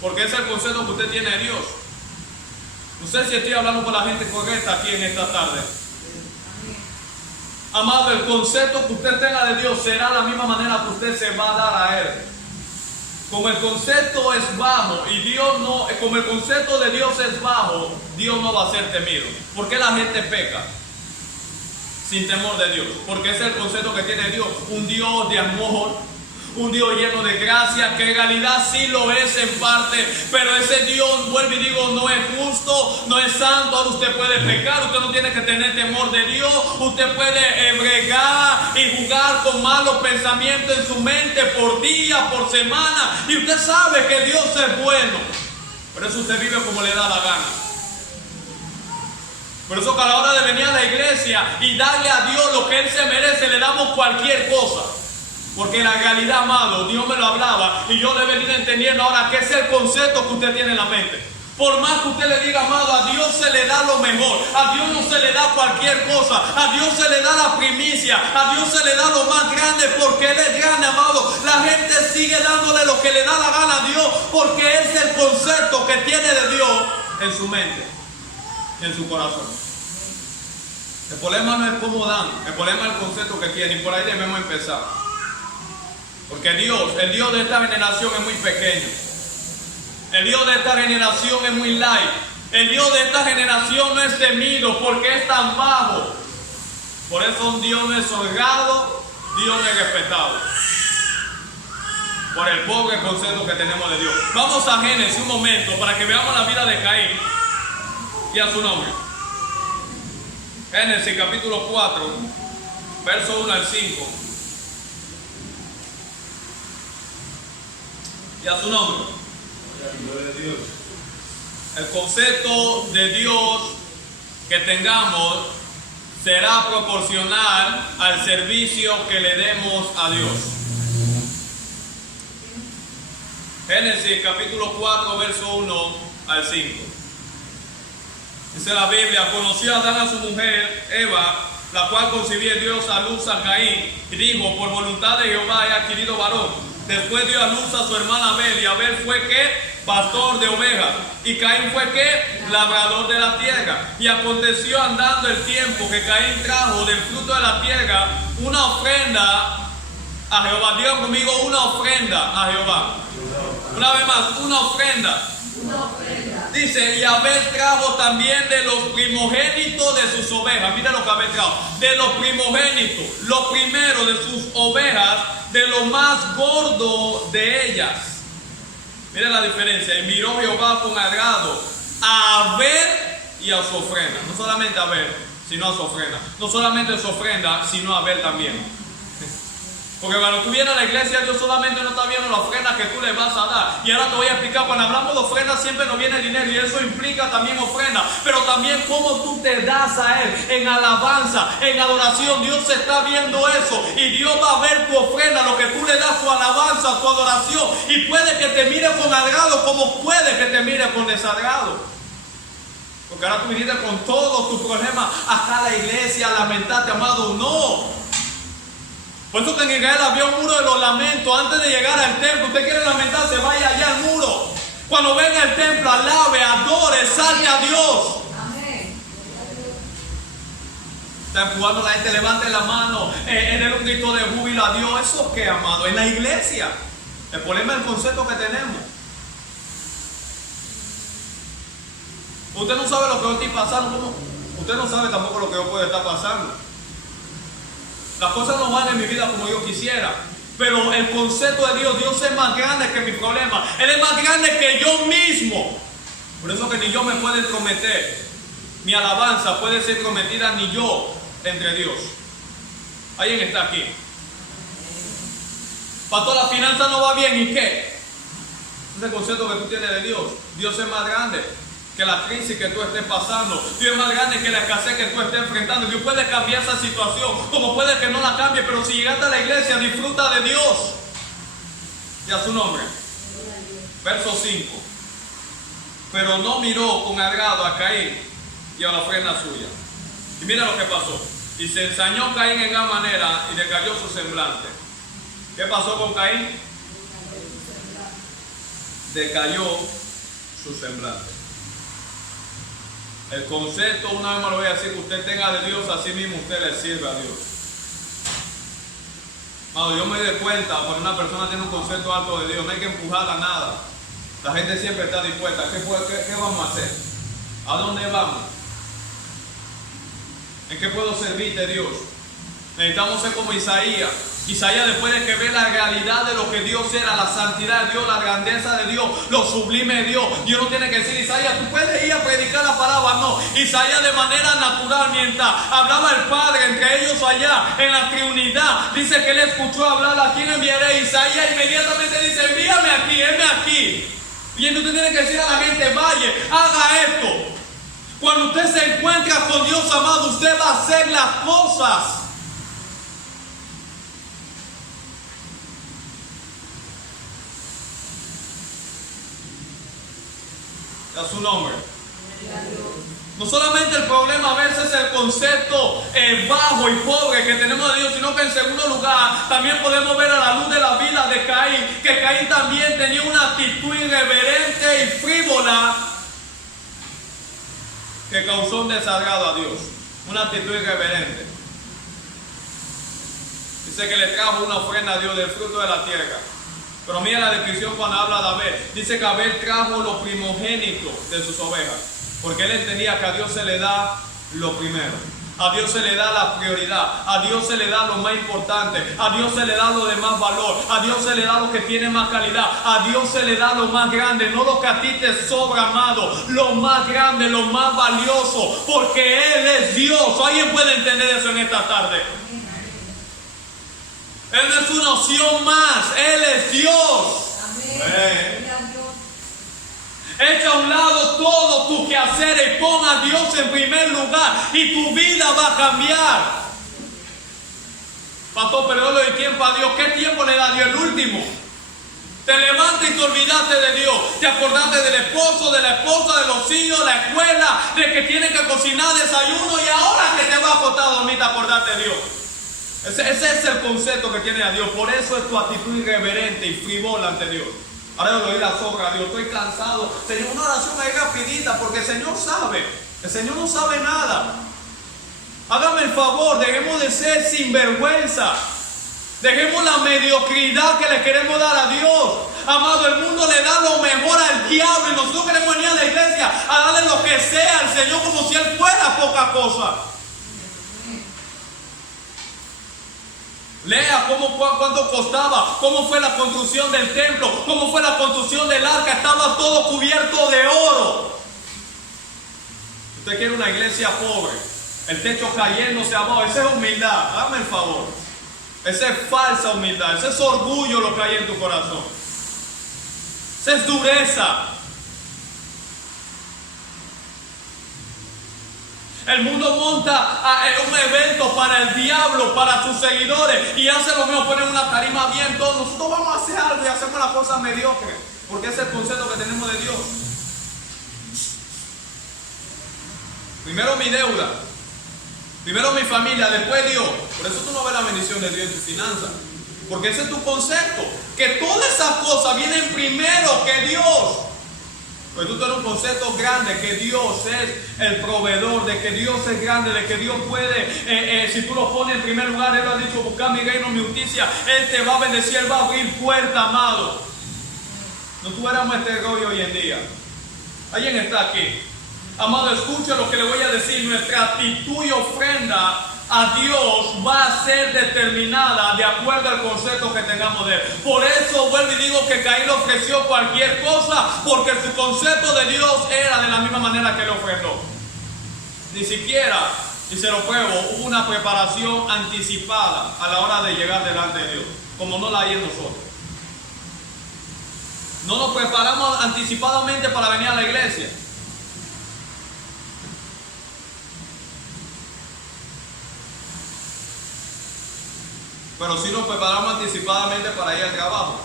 Porque ese es el concepto que usted tiene de Dios. No sé si estoy hablando con la gente correcta aquí en esta tarde. Amado, el concepto que usted tenga de Dios será la misma manera que usted se va a dar a Él. Como el concepto es bajo y Dios no, como el concepto de Dios es bajo, Dios no va a ser temido. ¿Por qué la gente peca sin temor de Dios? Porque ese es el concepto que tiene Dios, un Dios de amor, un Dios lleno de gracia, que en realidad sí lo es en parte, pero ese Dios, vuelvo y digo, no es justo, no es santo. Ahora usted puede pecar, usted no tiene que tener temor de Dios, usted puede bregar y jugar con malos pensamientos en su mente por día, por semana, y usted sabe que Dios es bueno, por eso usted vive como le da la gana. Por eso que a la hora de venir a la iglesia y darle a Dios lo que Él se merece, le damos cualquier cosa. Porque la realidad, amado, Dios me lo hablaba y yo le he venido entendiendo ahora que es el concepto que usted tiene en la mente. Por más que usted le diga, amado, a Dios se le da lo mejor, a Dios no se le da cualquier cosa, a Dios se le da la primicia, a Dios se le da lo más grande porque Él es grande, amado. La gente sigue dándole lo que le da la gana a Dios porque es el concepto que tiene de Dios en su mente, en su corazón. El problema no es cómo dan, el problema es el concepto que tiene y por ahí debemos empezar. Porque Dios, el Dios de esta generación es muy pequeño. El Dios de esta generación es muy light. El Dios de esta generación no es temido porque es tan bajo. Por eso Dios no es holgado, Dios no es respetado por el pobre concepto que tenemos de Dios. Vamos a Génesis un momento para que veamos la vida de Caín y a su nombre. Génesis capítulo 4, verso 1 al 5. Y a su nombre. El concepto de Dios que tengamos será proporcional al servicio que le demos a Dios. Génesis capítulo 4, verso 1 al 5. Dice la Biblia: conoció a Adán a su mujer Eva, la cual concibió Dios a luz a Caín, y dijo: por voluntad de Jehová he adquirido varón. Después dio a luz a su hermana Abel, y Abel fue ¿qué? Pastor de ovejas, y Caín fue ¿qué? Labrador de la tierra. Y aconteció andando el tiempo que Caín trajo del fruto de la tierra una ofrenda a Jehová. Digan conmigo: una ofrenda a Jehová. Una vez más, una ofrenda. Dice: y Abel trajo también de los primogénitos de sus ovejas. Mira lo que Abel trajo: de los primogénitos, lo primero de sus ovejas, de lo más gordo de ellas. Mira la diferencia. Y miró Jehová con agrado a Abel y a su ofrenda. No solamente a Abel, sino a su ofrenda. No solamente a su ofrenda, sino a Abel también. Porque cuando tú vienes a la iglesia, Dios solamente no está viendo la ofrenda que tú le vas a dar. Y ahora te voy a explicar: cuando hablamos de ofrenda siempre nos viene dinero, y eso implica también ofrenda, pero también cómo tú te das a Él en alabanza, en adoración. Dios está viendo eso, y Dios va a ver tu ofrenda, lo que tú le das, tu alabanza, tu adoración, y puede que te mire con agrado como puede que te mire con desagrado. Porque ahora tú viniste con todos tus problemas hasta la iglesia a lamentarte, amado. No. Por eso que en Israel había un muro de los lamentos antes de llegar al templo. Usted quiere lamentarse, vaya allá al muro. Cuando venga al templo, alabe, adore, salte a Dios. Amén. Está empujando la gente: levante la mano, en un grito de júbilo a Dios. ¿Eso qué, amado? En la iglesia. El problema es el concepto que tenemos. Usted no sabe lo que yo estoy pasando. ¿Cómo? Usted no sabe tampoco lo que yo puedo estar pasando. Las cosas no van en mi vida como yo quisiera, pero el concepto de Dios, Dios es más grande que mi problema. Él es más grande que yo mismo. Por eso que ni yo me puedo entrometer, mi alabanza puede ser entrometida, ni yo entre Dios. ¿Alguien está aquí? Pastor, la finanza no va bien, ¿y qué? Ese es el concepto que tú tienes de Dios. Dios es más grande que la crisis que tú estés pasando. Dios es más grande que la escasez que tú estés enfrentando. Dios puede cambiar esa situación, como puede que no la cambie, pero si llegaste a la iglesia, disfruta de Dios y a su nombre. Verso 5. Pero no miró con agrado a Caín y a la ofrenda suya. Y mira lo que pasó. Y se ensañó Caín en gran manera y decayó su semblante. ¿Qué pasó con Caín? Decayó su semblante. El concepto, una vez más lo voy a decir, que usted tenga de Dios, así mismo usted le sirve a Dios. Cuando yo me doy cuenta, cuando una persona tiene un concepto alto de Dios, no hay que empujarla a nada. La gente siempre está dispuesta. ¿Qué vamos a hacer? ¿A dónde vamos? ¿En qué puedo servirte, Dios? Necesitamos ser como Isaías. Isaías, después de que ve la realidad de lo que Dios era, la santidad de Dios, la grandeza de Dios, lo sublime de Dios, Dios no tiene que decir: Isaías, tú puedes ir a predicar la palabra. No, Isaías de manera natural, mientras hablaba el Padre entre ellos allá en la Trinidad, dice que él escuchó hablar: ¿a quién enviaré? Isaías inmediatamente dice: envíame aquí, envíame aquí. Y entonces tiene que decir a la gente: vaya, haga esto. Cuando usted se encuentra con Dios, amado, usted va a hacer las cosas. A su nombre. No solamente el problema a veces es el concepto bajo y pobre que tenemos de Dios, sino que en segundo lugar también podemos ver a la luz de la vida de Caín, que Caín también tenía una actitud irreverente y frívola que causó un desagrado a Dios. Una actitud irreverente. Dice que le trajo una ofrenda a Dios del fruto de la tierra. Pero mira la descripción cuando habla de Abel. Dice que Abel trajo lo primogénito de sus ovejas, porque él entendía que a Dios se le da lo primero. A Dios se le da la prioridad, a Dios se le da lo más importante, a Dios se le da lo de más valor, a Dios se le da lo que tiene más calidad, a Dios se le da lo más grande, no lo que a ti te sobra, amado, lo más grande, lo más valioso, porque Él es Dios. ¿Alguien puede entender eso en esta tarde? Él no es una opción más, Él es Dios. Amén. Echa a un lado todo tu quehacer y pon a Dios en primer lugar y tu vida va a cambiar. Pastor, pero yo le doy tiempo a Dios. ¿Qué tiempo le da Dios? El último. Te levantas y te olvidaste de Dios. Te acordaste del esposo, de la esposa, de los hijos, la escuela, de que tienes que cocinar desayuno y ahora que te va a acostar a dormir te acordaste de Dios. Ese es el concepto que tiene a Dios. Por eso es tu actitud irreverente y frivola ante Dios. Ahora yo le doy la sobra a Dios, estoy cansado. Señor, una oración ahí rapidita, porque el Señor sabe. El Señor no sabe nada. Hágame el favor, dejemos de ser sinvergüenza. Dejemos la mediocridad que le queremos dar a Dios. Amado, el mundo le da lo mejor al diablo y nosotros queremos venir a la iglesia a darle lo que sea al Señor como si Él fuera poca cosa. Lea cuánto costaba, cómo fue la construcción del templo, cómo fue la construcción del arca, estaba todo cubierto de oro. Usted quiere una iglesia pobre, el techo cayéndose abajo, esa es humildad, hágame el favor. Esa es falsa humildad, ese es orgullo lo que hay en tu corazón. Esa es dureza. El mundo monta un evento para el diablo, para sus seguidores, y hace lo mismo, ponen una tarima bien, todos. Nosotros vamos a hacer algo y hacemos las cosas mediocres, porque ese es el concepto que tenemos de Dios. Primero mi deuda, primero mi familia, después Dios. Por eso tú no ves la bendición de Dios en tus finanzas, porque ese es tu concepto, que todas esas cosas vienen primero que Dios. Pero tú tienes un concepto grande, que Dios es el proveedor, de que Dios es grande, de que Dios puede, si tú lo pones en primer lugar, Él lo ha dicho, buscar mi reino, mi justicia, Él te va a bendecir, Él va a abrir puertas, amado. No tuviéramos este rollo hoy en día. ¿Alguien está aquí? Amado, escucha lo que le voy a decir. Nuestra actitud y ofrenda a Dios va a ser determinada de acuerdo al concepto que tengamos de Él. Por eso vuelvo y digo que Caín le ofreció cualquier cosa, porque su concepto de Dios era de la misma manera que Él ofrendó. Ni siquiera, y se lo pruebo, hubo una preparación anticipada a la hora de llegar delante de Dios, como no la hay en nosotros. No nos preparamos anticipadamente para venir a la iglesia. Pero sí nos preparamos anticipadamente para ir al trabajo.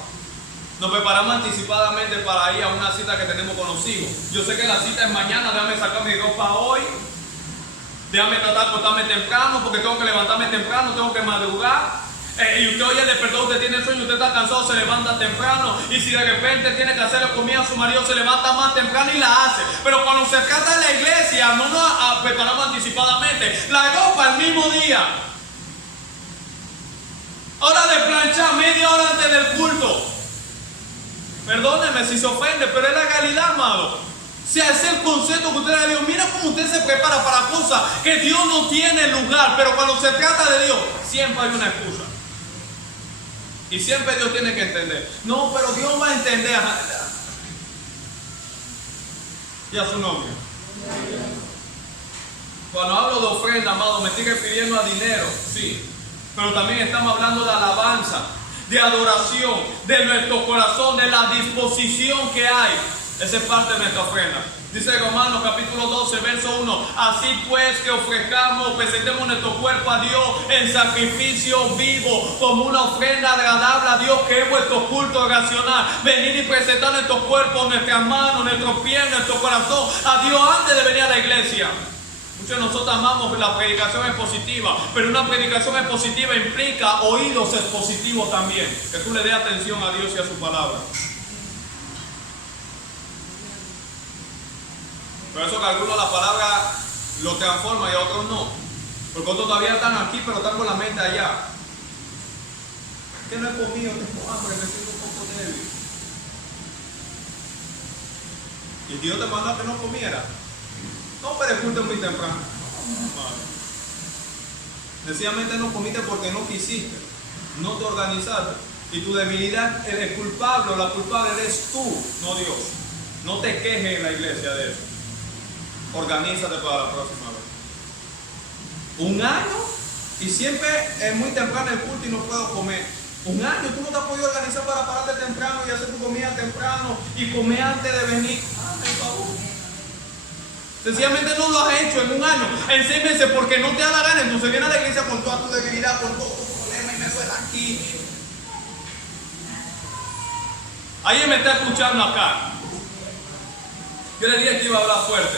Nos preparamos anticipadamente para ir a una cita que tenemos con los hijos. Yo sé que la cita es mañana, déjame sacar mi ropa hoy. Déjame tratar de acostarme temprano porque tengo que levantarme temprano, tengo que madrugar. Y usted hoy el despertador, usted tiene sueño, usted está cansado, se levanta temprano. Y si de repente tiene que hacerle comida a su marido, se levanta más temprano y la hace. Pero cuando se trata de la iglesia, no nos preparamos anticipadamente. La ropa el mismo día. Hora de planchar, media hora antes del culto. Perdóneme si se ofende, pero es la realidad, amado. O sea, es el concepto que usted le dio. Mira cómo usted se prepara para cosas que Dios no tiene lugar. Pero cuando se trata de Dios, siempre hay una excusa. Y siempre Dios tiene que entender. No, pero Dios va a entender. Y a su nombre. Cuando hablo de ofrenda, amado, me estoy refiriendo a dinero, sí. Pero también estamos hablando de alabanza, de adoración, de nuestro corazón, de la disposición que hay. Esa es parte de nuestra ofrenda. Dice Romanos capítulo 12, verso 1. Así pues que ofrezcamos, presentemos nuestro cuerpo a Dios en sacrificio vivo, como una ofrenda agradable a Dios, que es vuestro culto racional. Venir y presentar nuestro cuerpo, nuestras manos, nuestros pies, nuestro corazón a Dios antes de venir a la iglesia. Muchos de nosotros amamos la predicación expositiva, pero una predicación expositiva implica oídos expositivos también. Que tú le des atención a Dios y a su palabra. Por eso que algunos la palabra lo transforma y a otros no. Porque otros todavía están aquí, pero están con la mente allá. ¿Qué no he comido? Tengo hambre, me siento un poco débil. Y Dios te mandó a que no comiera. No, pero el culto es muy temprano. Sencillamente no comiste porque no quisiste, no te organizaste. Y tu debilidad, el culpable o la culpable eres tú, no Dios. No te quejes en la iglesia de eso. Organízate para la próxima vez. Un año y siempre es muy temprano el culto y no puedo comer. Un año tú no te has podido organizar para pararte temprano y hacer tu comida temprano y comer antes de venir. Por favor. Sencillamente no lo has hecho en un año, en 6 meses, porque no te da la gana. Entonces viene a la iglesia con toda tu debilidad, con todo tu problema y me duele aquí. Alguien me está escuchando acá. Yo le dije que iba a hablar fuerte,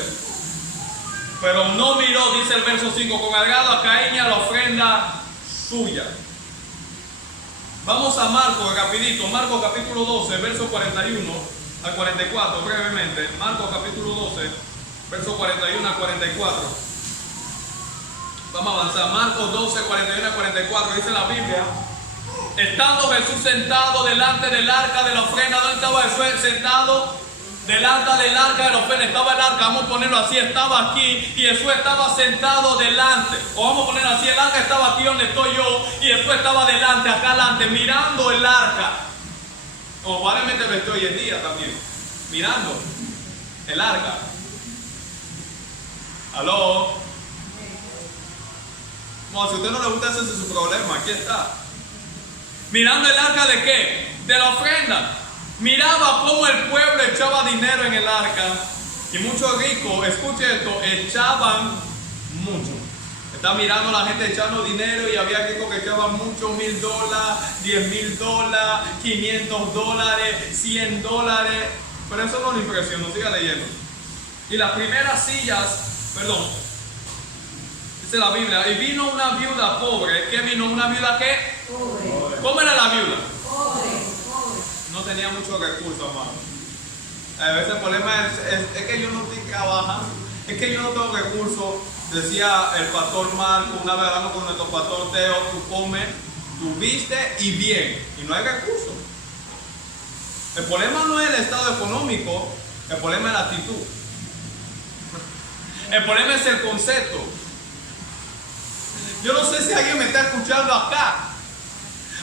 pero no miró, dice el verso 5, con agrado a Caín y a la ofrenda suya. Vamos a Marcos rapidito, Marcos capítulo 12, verso 41 al 44, brevemente. Marcos capítulo 12, verso 41 al 44. Vamos a avanzar. Marcos 12, 41 al 44, dice la Biblia: estando Jesús sentado delante del arca de la ofrenda. ¿Dónde estaba Jesús sentado? Delante del arca de la ofrenda. Estaba el arca, vamos a ponerlo así, estaba aquí y Jesús estaba sentado delante. O vamos a ponerlo así, el arca estaba aquí donde estoy yo y Jesús estaba delante, acá delante, mirando el arca. Como probablemente lo estoy hoy en día también, mirando el arca. ¿Aló? Bueno, si a usted no le gusta, ese es su problema, aquí está. Mirando el arca ¿de qué? De la ofrenda. Miraba cómo el pueblo echaba dinero en el arca. Y muchos ricos, escuche esto, echaban mucho. Estaba mirando a la gente echando dinero y había ricos que echaban mucho, $1,000, $10,000, $500, $100. Pero eso no le impresionó, siga leyendo. Y las primeras sillas, dice la Biblia, y vino una viuda pobre. ¿Qué vino? ¿Una viuda qué? Pobre. ¿Cómo era la viuda? Pobre. No tenía muchos recursos, amado. A veces el problema es que yo no estoy trabajando, es que yo no tengo recursos. Decía el pastor Marco, una vez hablando con nuestro pastor Teo: tú comes, tú viste y bien, y no hay recursos. El problema no es el estado económico, el problema es la actitud. El problema es el concepto. Yo no sé si alguien me está escuchando acá.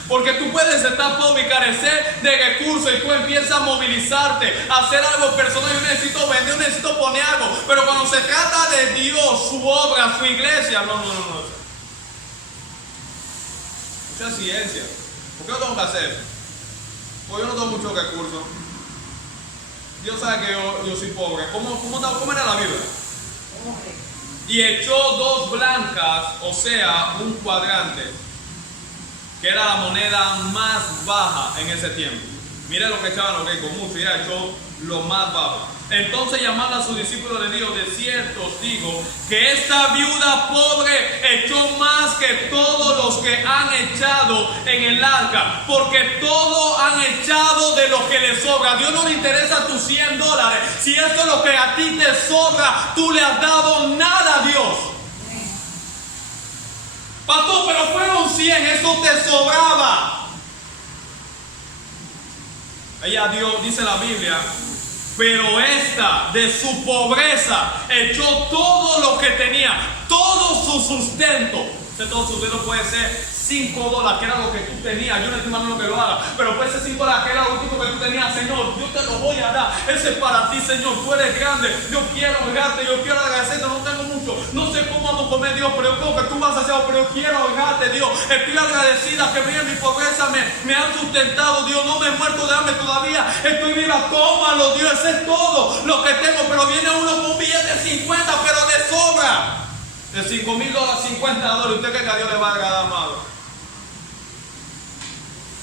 Porque tú puedes estar pobre y carecer de recursos y tú empiezas a movilizarte, a hacer algo personal. Yo necesito vender, yo necesito poner algo. Pero cuando se trata de Dios, su obra, su iglesia, no. Mucha ciencia. ¿Por qué yo tengo que hacer eso? Porque yo no tengo muchos recursos. Dios sabe que yo soy pobre. ¿Cómo era la Biblia? Y echó 2 blancas, o sea, un cuadrante, que era la moneda más baja en ese tiempo. Mire lo que echaban los ricos, mucho, y echó lo más bajo. Entonces, llamando a sus discípulos, le dijo: de cierto os digo que esta viuda pobre echó más que todos los que han echado en el arca, porque todos han echado de lo que les sobra. A Dios no le interesa tus $100. Si esto es lo que a ti te sobra, tú le has dado nada a Dios. Pastor, pero fueron 100, eso te sobraba. Ella dio, dice la Biblia, pero esta de su pobreza echó todo lo que tenía, todo su sustento. Todo sustento puede ser $5, que era lo que tú tenías. Yo no estoy mandando que lo haga, pero puede ser $5, que era lo único que tú tenías. Señor, yo te lo voy a dar. Ese es para ti, Señor. Tú eres grande. Yo quiero honrarte, yo quiero agradecerte. No tengo mucho, no sé cómo vamos a comer, Dios, pero yo creo que tú vas a hacer algo. Pero yo quiero honrarte, Dios. Estoy agradecida que en mi pobreza me han sustentado, Dios. No me he muerto de hambre todavía. Estoy viva, tómalo, Dios. Ese es todo lo que tengo. Pero viene uno con un billete de 50, pero de sobra. De $5,000, $50. ¿Usted cree que a Dios le va a agradar, amado?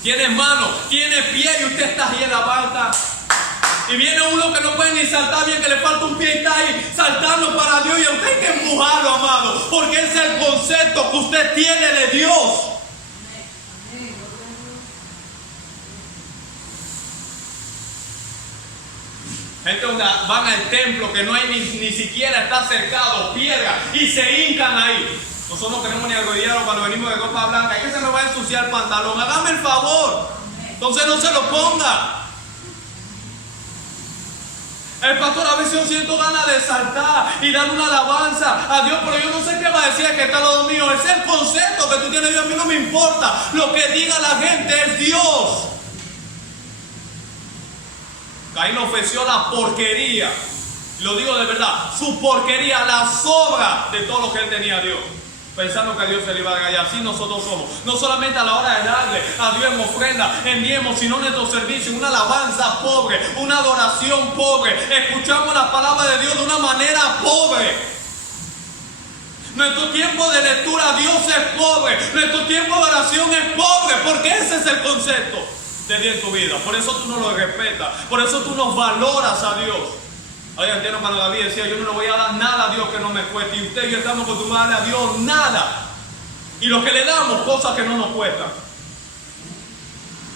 Tiene mano, tiene pie y usted está ahí en la banca. Y viene uno que no puede ni saltar bien, que le falta un pie y está ahí saltando para Dios. Y usted hay que empujarlo, amado, porque ese es el concepto que usted tiene de Dios. Gente van al templo que no hay ni siquiera está cercado, piedra, y se hincan ahí. Nosotros no queremos ni arrodillarnos cuando venimos de ropa blanca. ¿Y que se me va a ensuciar el pantalón? Hágame el favor. Entonces no se lo ponga. El pastor, a veces yo siento ganas de saltar y dar una alabanza a Dios, pero yo no sé qué va a decir el que está al lado mío. Ese es el concepto que tú tienes de Dios. A mí no me importa. Lo que diga la gente es Dios. Caín ofreció la porquería. Lo digo de verdad. Su porquería, la sobra de todo lo que él tenía a Dios. Pensando que a Dios se le iba a dar. Y así nosotros somos. No solamente a la hora de darle a Dios en ofrenda, en diezmo, sino en nuestro servicio. Una alabanza pobre, una adoración pobre. Escuchamos la palabra de Dios de una manera pobre. Nuestro tiempo de lectura a Dios es pobre. Nuestro tiempo de oración es pobre. Porque ese es el concepto de Dios en tu vida. Por eso tú no lo respetas. Por eso tú no valoras a Dios. Oye, entiendo cuando David decía, yo no le voy a dar nada a Dios que no me cueste. Y usted y yo estamos acostumbrados a darle a Dios nada. Y lo que le damos, cosas que no nos cuestan.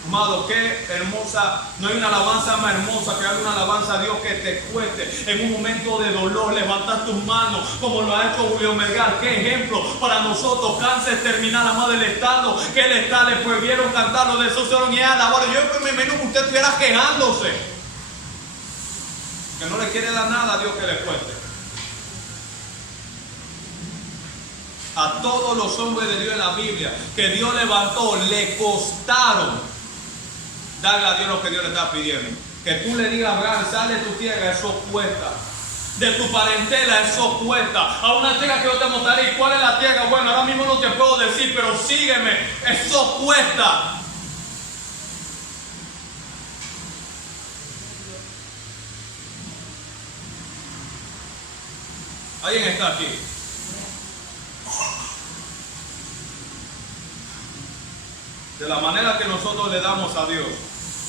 Amado, qué hermosa, no hay una alabanza más hermosa que darle una alabanza a Dios que te cueste. En un momento de dolor, levantar tus manos, como lo ha hecho Julio Melgar. Qué ejemplo para nosotros, cáncer terminal, amado, el estado que él está, le prohibieron cantarlo, de eso se lo niegan. Ahora yo me imagino que usted estuviera quejándose. Que no le quiere dar nada a Dios que le cueste. A todos los hombres de Dios en la Biblia que Dios levantó, le costaron darle a Dios lo que Dios le está pidiendo. Que tú le digas a Abraham, sale de tu tierra, eso cuesta. De tu parentela, eso cuesta. A una tierra que yo te mostraré. ¿Y cuál es la tierra? Bueno, ahora mismo no te puedo decir, pero sígueme, eso cuesta. ¿Alguien está aquí? De la manera que nosotros le damos a Dios,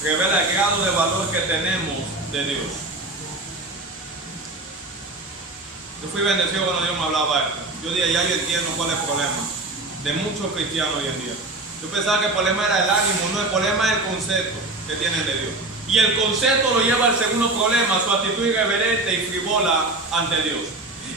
revela el grado de valor que tenemos de Dios. Yo fui bendecido cuando Dios me hablaba esto. Yo dije, ya yo entiendo cuál es el problema de muchos cristianos hoy en día. Yo pensaba que el problema era el ánimo, no, el problema es el concepto que tienen de Dios. Y el concepto lo lleva al segundo problema, su actitud irreverente y frivola ante Dios.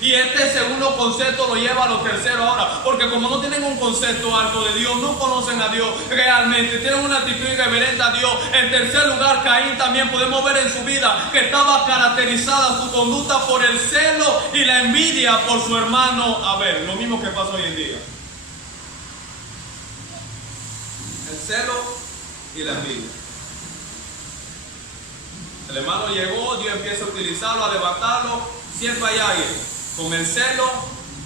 Y este segundo concepto lo lleva a lo tercero ahora, porque como no tienen un concepto alto de Dios, no conocen a Dios realmente, tienen una actitud irreverente a Dios. En tercer lugar, Caín también podemos ver en su vida que estaba caracterizada su conducta por el celo y la envidia por su hermano Abel, lo mismo que pasa hoy en día. El celo y la envidia. El hermano llegó, Dios empieza a utilizarlo, a levantarlo, siempre hay alguien con el celo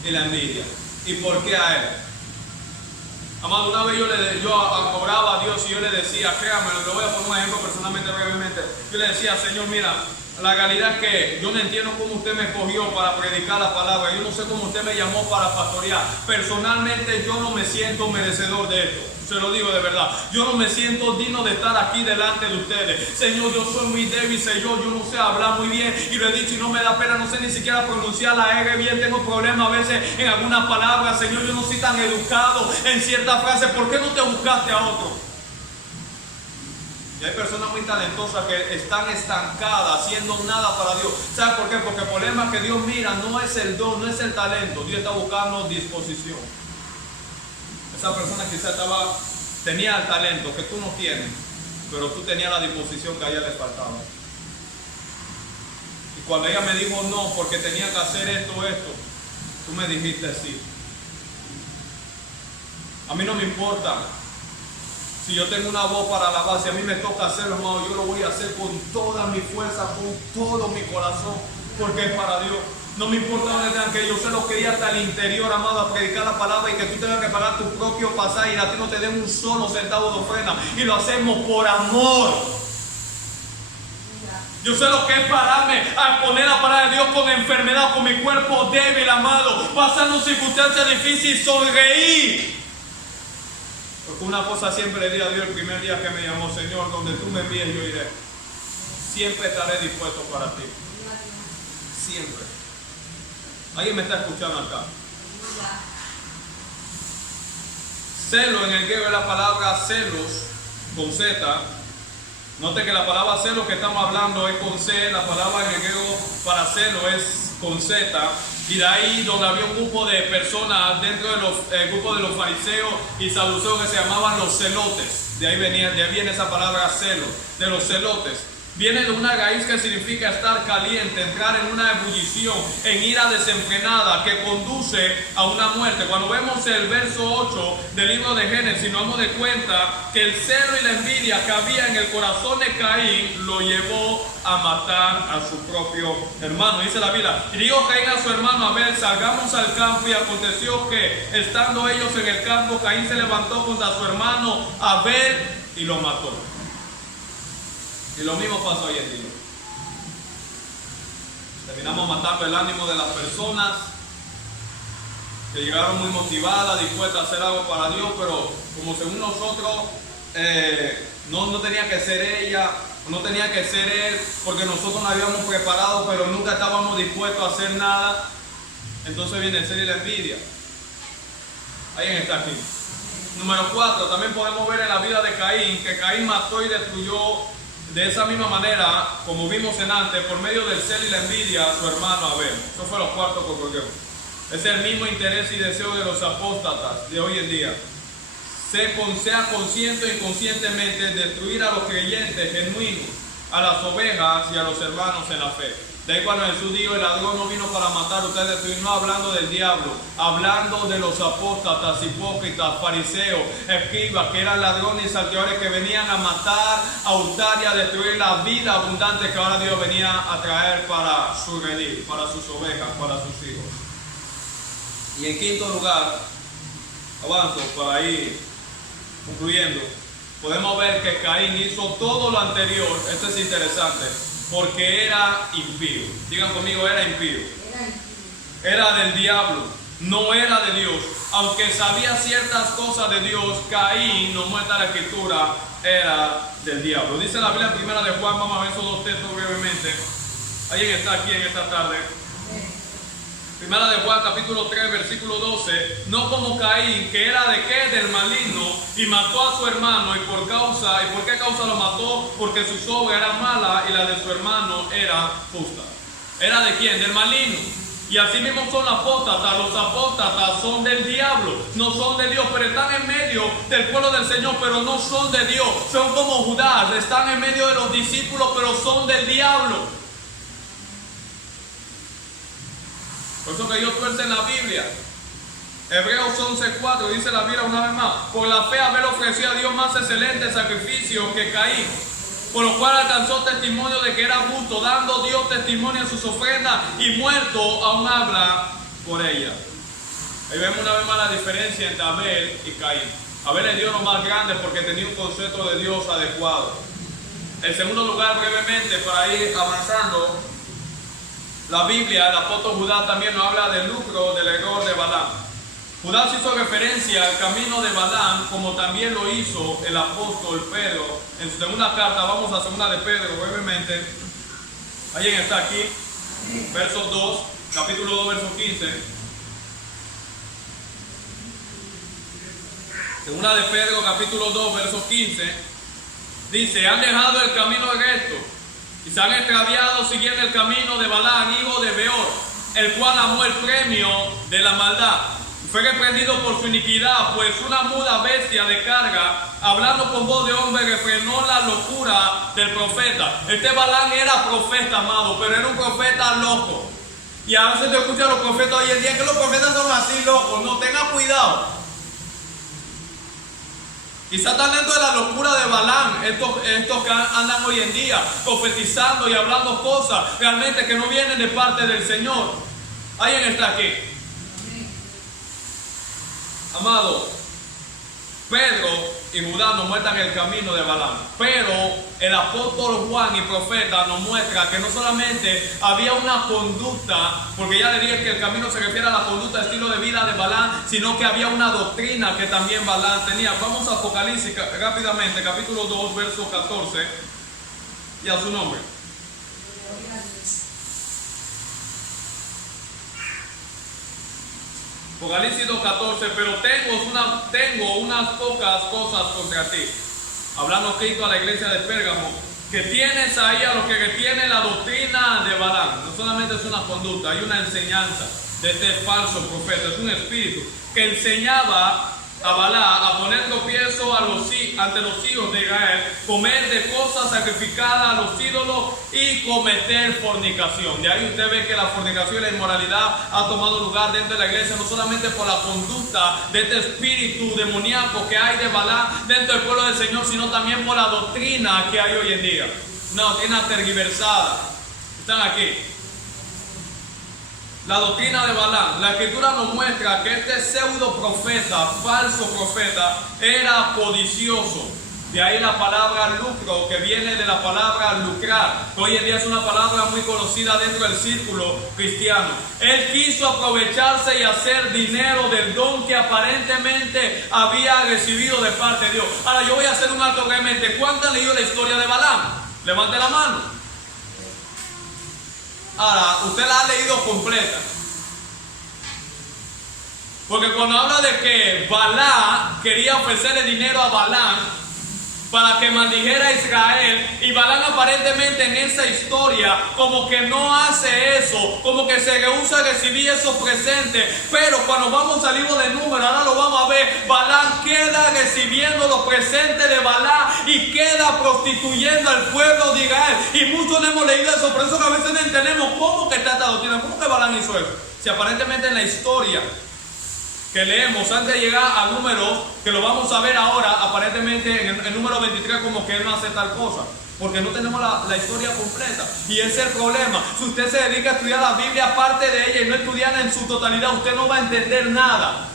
y la envidia. ¿Y por qué a él? Amado, una vez yo oraba a Dios y yo le decía, créame, le voy a poner un ejemplo personalmente, brevemente. Yo le decía, Señor, mira, la realidad es que yo no entiendo cómo usted me escogió para predicar la palabra. Yo no sé cómo usted me llamó para pastorear. Personalmente yo no me siento merecedor de esto. Se lo digo de verdad. Yo no me siento digno de estar aquí delante de ustedes. Señor, yo soy muy débil, Señor. Yo no sé hablar muy bien. Y lo he dicho y no me da pena. No sé ni siquiera pronunciar la R bien. Tengo problemas a veces en algunas palabras. Señor, yo no soy tan educado en ciertas frases. ¿Por qué no te buscaste a otro? Y hay personas muy talentosas que están estancadas, haciendo nada para Dios. ¿Sabes por qué? Porque el problema que Dios mira no es el don, no es el talento. Dios está buscando disposición. Esa persona quizás tenía el talento que tú no tienes, pero tú tenías la disposición que a ella le faltaba. Y cuando ella me dijo no, porque tenía que hacer esto, tú me dijiste sí. A mí no me importa. Si yo tengo una voz para alabar, si a mí me toca hacerlo, hermano, yo lo voy a hacer con toda mi fuerza, con todo mi corazón, porque es para Dios. No me importa donde tengan que yo sé lo que ir hasta el interior, amado, a predicar la palabra y que tú tengas que pagar tu propio pasaje y a ti no te den un solo centavo de ofrenda. Y lo hacemos por amor. Yo sé lo que es pararme a poner la palabra de Dios con enfermedad, con mi cuerpo débil, amado, pasando circunstancias difíciles y sonreír. Porque una cosa siempre le di a Dios el primer día que me llamó, Señor, donde tú me envíes yo iré. Siempre estaré dispuesto para ti. Siempre. ¿Alguien me está escuchando acá? Celo en el griego es la palabra celos con Z. Note que la palabra celo que estamos hablando es con C. La palabra en el griego para celo es con Z. Y de ahí donde había un grupo de personas dentro del grupo de los fariseos y saduceos que se llamaban los celotes. De ahí viene esa palabra celo, de los celotes. Viene de una raíz que significa estar caliente, entrar en una ebullición, en ira desenfrenada que conduce a una muerte. Cuando vemos el verso 8 del libro de Génesis, nos damos de cuenta que el celo y la envidia que había en el corazón de Caín lo llevó a matar a su propio hermano. Dice la Biblia: y dijo Caín a su hermano Abel: salgamos al campo. Y aconteció que, estando ellos en el campo, Caín se levantó contra su hermano Abel y lo mató. Y lo mismo pasó hoy en día. Terminamos matando el ánimo de las personas que llegaron muy motivadas, dispuestas a hacer algo para Dios, pero como según nosotros no tenía que ser ella, no tenía que ser él, porque nosotros nos habíamos preparado, pero nunca estábamos dispuestos a hacer nada. Entonces viene el celo y la envidia. Alguien está aquí. Número 4, también podemos ver en la vida de Caín, que Caín mató y destruyó de esa misma manera, como vimos en antes, por medio del celo y la envidia, a su hermano Abel. Eso fue lo cuarto que ocurrió. Es el mismo interés y deseo de los apóstatas de hoy en día. Sea consciente o inconscientemente, destruir a los creyentes genuinos, a las ovejas y a los hermanos en la fe. De ahí cuando Jesús dijo: el ladrón no vino para matar, ustedes destruir, no hablando del diablo, hablando de los apóstatas, hipócritas, fariseos, escribas, que eran ladrones y salteadores, que venían a matar, a hurtar y a destruir la vida abundante que ahora Dios venía a traer para su redil, para sus ovejas, para sus hijos. Y en quinto lugar, avanzo para ir concluyendo, podemos ver que Caín hizo todo lo anterior. Esto es interesante, porque era impío. Digan conmigo: era impío. Era del diablo, no era de Dios. Aunque sabía ciertas cosas de Dios, Caín, nos muestra la escritura, era del diablo. Dice la Biblia en Primera de Juan, vamos a ver esos dos textos brevemente. ¿Alguien está aquí en esta tarde? Primera de Juan, capítulo 3, versículo 12. No como Caín, que era de qué, del maligno, y mató a su hermano. ¿Y por qué causa lo mató? Porque su obra era mala y la de su hermano era justa. ¿Era de quién? Del maligno. Y así mismo son los apóstatas. Los apóstatas son del diablo, no son de Dios, pero están en medio del pueblo del Señor, pero no son de Dios. Son como Judas, están en medio de los discípulos, pero son del diablo. Por eso que Dios tuerce en la Biblia. Hebreos 11:4 dice la Biblia una vez más: por la fe Abel ofreció a Dios más excelente sacrificio que Caín, por lo cual alcanzó testimonio de que era justo, dando Dios testimonio en sus ofrendas, y muerto aún habla por ella. Ahí vemos una vez más la diferencia entre Abel y Caín. Abel es Dios lo más grande porque tenía un concepto de Dios adecuado. En segundo lugar, brevemente, para ir avanzando, la Biblia, el apóstol Judas también nos habla del lucro, del error de Balaam. Judas hizo referencia al camino de Balaam, como también lo hizo el apóstol Pedro. En su segunda carta, vamos a segunda de Pedro brevemente. Alguien está aquí, verso 2, capítulo 2, verso 15. Segunda de Pedro, capítulo 2, verso 15. Dice: han dejado el camino recto y se han extraviado siguiendo el camino de Balaam, hijo de Beor, el cual amó el premio de la maldad. Fue reprendido por su iniquidad, pues una muda bestia de carga, hablando con voz de hombre, refrenó la locura del profeta. Este Balaam era profeta, amado, pero era un profeta loco. Y a veces te escuchan los profetas hoy en día que los profetas son así locos. No, tengan cuidado. Quizás están dentro de la locura de Balaam, estos que andan hoy en día profetizando y hablando cosas realmente que no vienen de parte del Señor. ¿Alguien está aquí? Amado, Pedro y Judas nos muestran el camino de Balaam, pero el apóstol Juan y profeta nos muestra que no solamente había una conducta, porque ya le dije que el camino se refiere a la conducta, estilo de vida de Balaam, sino que había una doctrina que también Balaam tenía. Vamos a Apocalipsis rápidamente, capítulo 2, verso 14, y a su nombre. Apocalipsis 2:14, pero tengo unas pocas cosas contra ti. Hablando Cristo a la iglesia de Pérgamo, que tienes ahí a los que retienen la doctrina de Balaam. No solamente es una conducta, hay una enseñanza de este falso profeta. Es un espíritu que enseñaba a Balá a poner tropiezo ante los hijos de Israel, comer de cosas sacrificadas a los ídolos y cometer fornicación. De ahí usted ve que la fornicación y la inmoralidad ha tomado lugar dentro de la iglesia, no solamente por la conducta de este espíritu demoníaco que hay de Balá dentro del pueblo del Señor, sino también por la doctrina que hay hoy en día. Una doctrina tergiversada. Están aquí. La doctrina de Balaam. La escritura nos muestra que este pseudo profeta, falso profeta, era codicioso. De ahí la palabra lucro, que viene de la palabra lucrar, que hoy en día es una palabra muy conocida dentro del círculo cristiano. Él quiso aprovecharse y hacer dinero del don que aparentemente había recibido de parte de Dios. Ahora yo voy a hacer un alto brevemente. ¿Cuántos han leído la historia de Balaam? Levante la mano. Ahora, usted la ha leído completa. Porque cuando habla de que Balá quería ofrecerle dinero a Balaam para que maldijera a Israel, y Balaam aparentemente en esa historia como que no hace eso, como que se rehúsa a recibir esos presentes. Pero cuando vamos al libro de Números, ahora lo vamos a ver, Balaam queda recibiendo los presentes de Balaam y queda prostituyendo al pueblo de Israel. Y muchos no hemos leído eso, por eso que a veces no entendemos cómo que está esta doctrina, cómo que Balaam hizo eso. Si aparentemente en la historia que leemos antes de llegar al número, que lo vamos a ver ahora, aparentemente en el número 23, como que él no hace tal cosa, porque no tenemos la historia completa. Y ese es el problema. Si usted se dedica a estudiar la Biblia, parte de ella, y no estudiarla en su totalidad, usted no va a entender nada.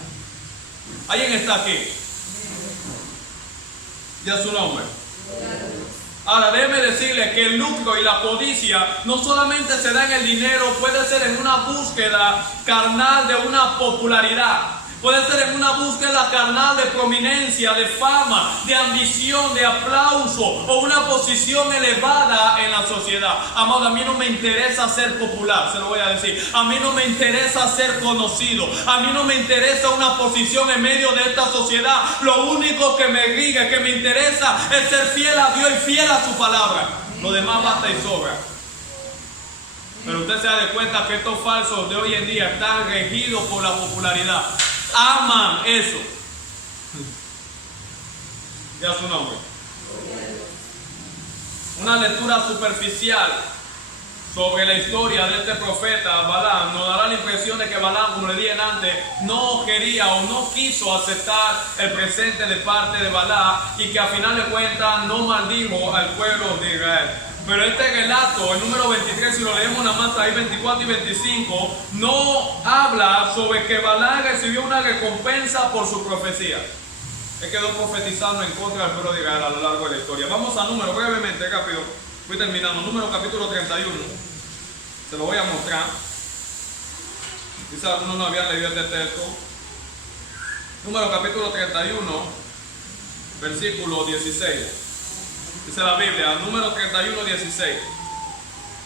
¿Alguien está aquí? Ya su nombre. Ahora déjeme decirle que el lucro y la codicia no solamente se da en el dinero, puede ser en una búsqueda carnal de una popularidad. Puede ser en una búsqueda carnal de prominencia, de fama, de ambición, de aplauso o una posición elevada en la sociedad. Amado, a mí no me interesa ser popular, se lo voy a decir. A mí no me interesa ser conocido. A mí no me interesa una posición en medio de esta sociedad. Lo único que me rige, que me interesa es ser fiel a Dios y fiel a su palabra. Lo demás basta y sobra. Pero usted se da cuenta que estos falsos de hoy en día están regidos por la popularidad. Aman eso. Ya su nombre. Una lectura superficial sobre la historia de este profeta Balaam nos dará la impresión de que Balaam, como le dije antes, no quería o no quiso aceptar el presente de parte de Balaam, y que a final de cuentas no maldijo al pueblo de Israel. Pero este relato, el número 23, si lo leemos nada más ahí 24 y 25, no habla sobre que Balaam recibió una recompensa por su profecía. Él quedó profetizando en contra del pueblo de Israel a lo largo de la historia. Vamos a Número, brevemente, rápido, voy terminando. Número capítulo 31, se lo voy a mostrar. Quizás algunos no habían leído este texto. Número capítulo 31, versículo 16. Dice la Biblia, número 31, 16.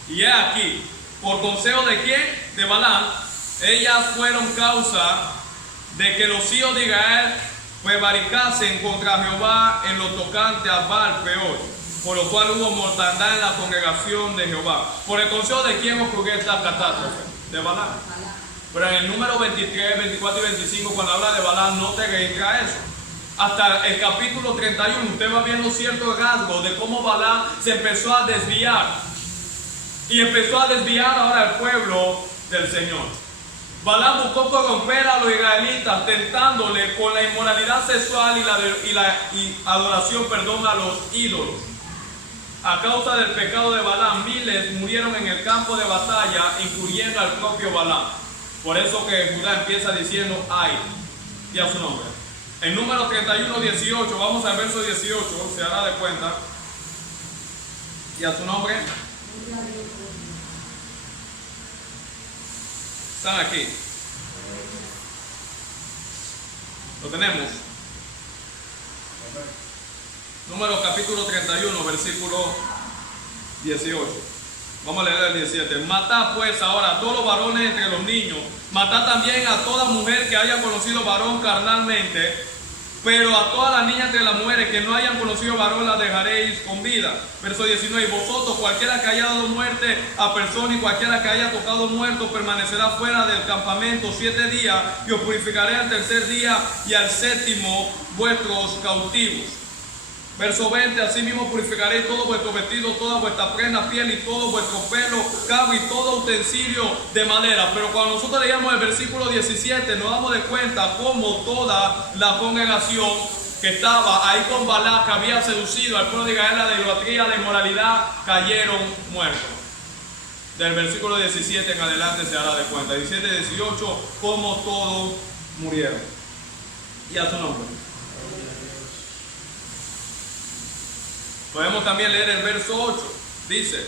Y he aquí, por consejo de quién? De Balaam, ellas fueron causa de que los hijos de Israel prevaricasen contra Jehová en lo tocante a Baal Peor, por lo cual hubo mortandad en la congregación de Jehová. ¿Por el consejo de quién ocurrió esta catástrofe? De Balaam. Pero en el número 23, 24 y 25, cuando habla de Balaam, no te registra eso. Hasta el capítulo 31 usted va viendo ciertos rasgos de cómo Balaam se empezó a desviar. Y empezó a desviar ahora al pueblo del Señor. Balaam buscó corromper a los israelitas, tentándole con la inmoralidad sexual y la adoración, a los ídolos. A causa del pecado de Balaam, miles murieron en el campo de batalla, incluyendo al propio Balaam. Por eso que Judá empieza diciendo, ay, y a su nombre. En número 31, 18, vamos al verso 18, se hará de cuenta. ¿Y a su nombre? Están aquí. Lo tenemos. Número capítulo 31, versículo 18. Vamos a leer el 17. Matad pues ahora a todos los varones entre los niños. Matad también a toda mujer que haya conocido varón carnalmente. Pero a todas las niñas entre las mujeres que no hayan conocido varón las dejaréis con vida. Verso 19, y vosotros, cualquiera que haya dado muerte a persona y cualquiera que haya tocado muerto, permanecerá fuera del campamento 7 días, y os purificaré al tercer día y al séptimo vuestros cautivos. Verso 20, asimismo purificaréis todo vuestro vestido, toda vuestra prenda, piel y todo vuestro pelo, cabo y todo utensilio de madera. Pero cuando nosotros leíamos el versículo 17, nos damos de cuenta cómo toda la congregación que estaba ahí con Balac, que había seducido al pueblo de Israel a la idolatría, a la inmoralidad, cayeron muertos. Del versículo 17 en adelante se dará de cuenta. 17 y 18, cómo todos murieron. Y a su nombre. Podemos también leer el verso 8. Dice,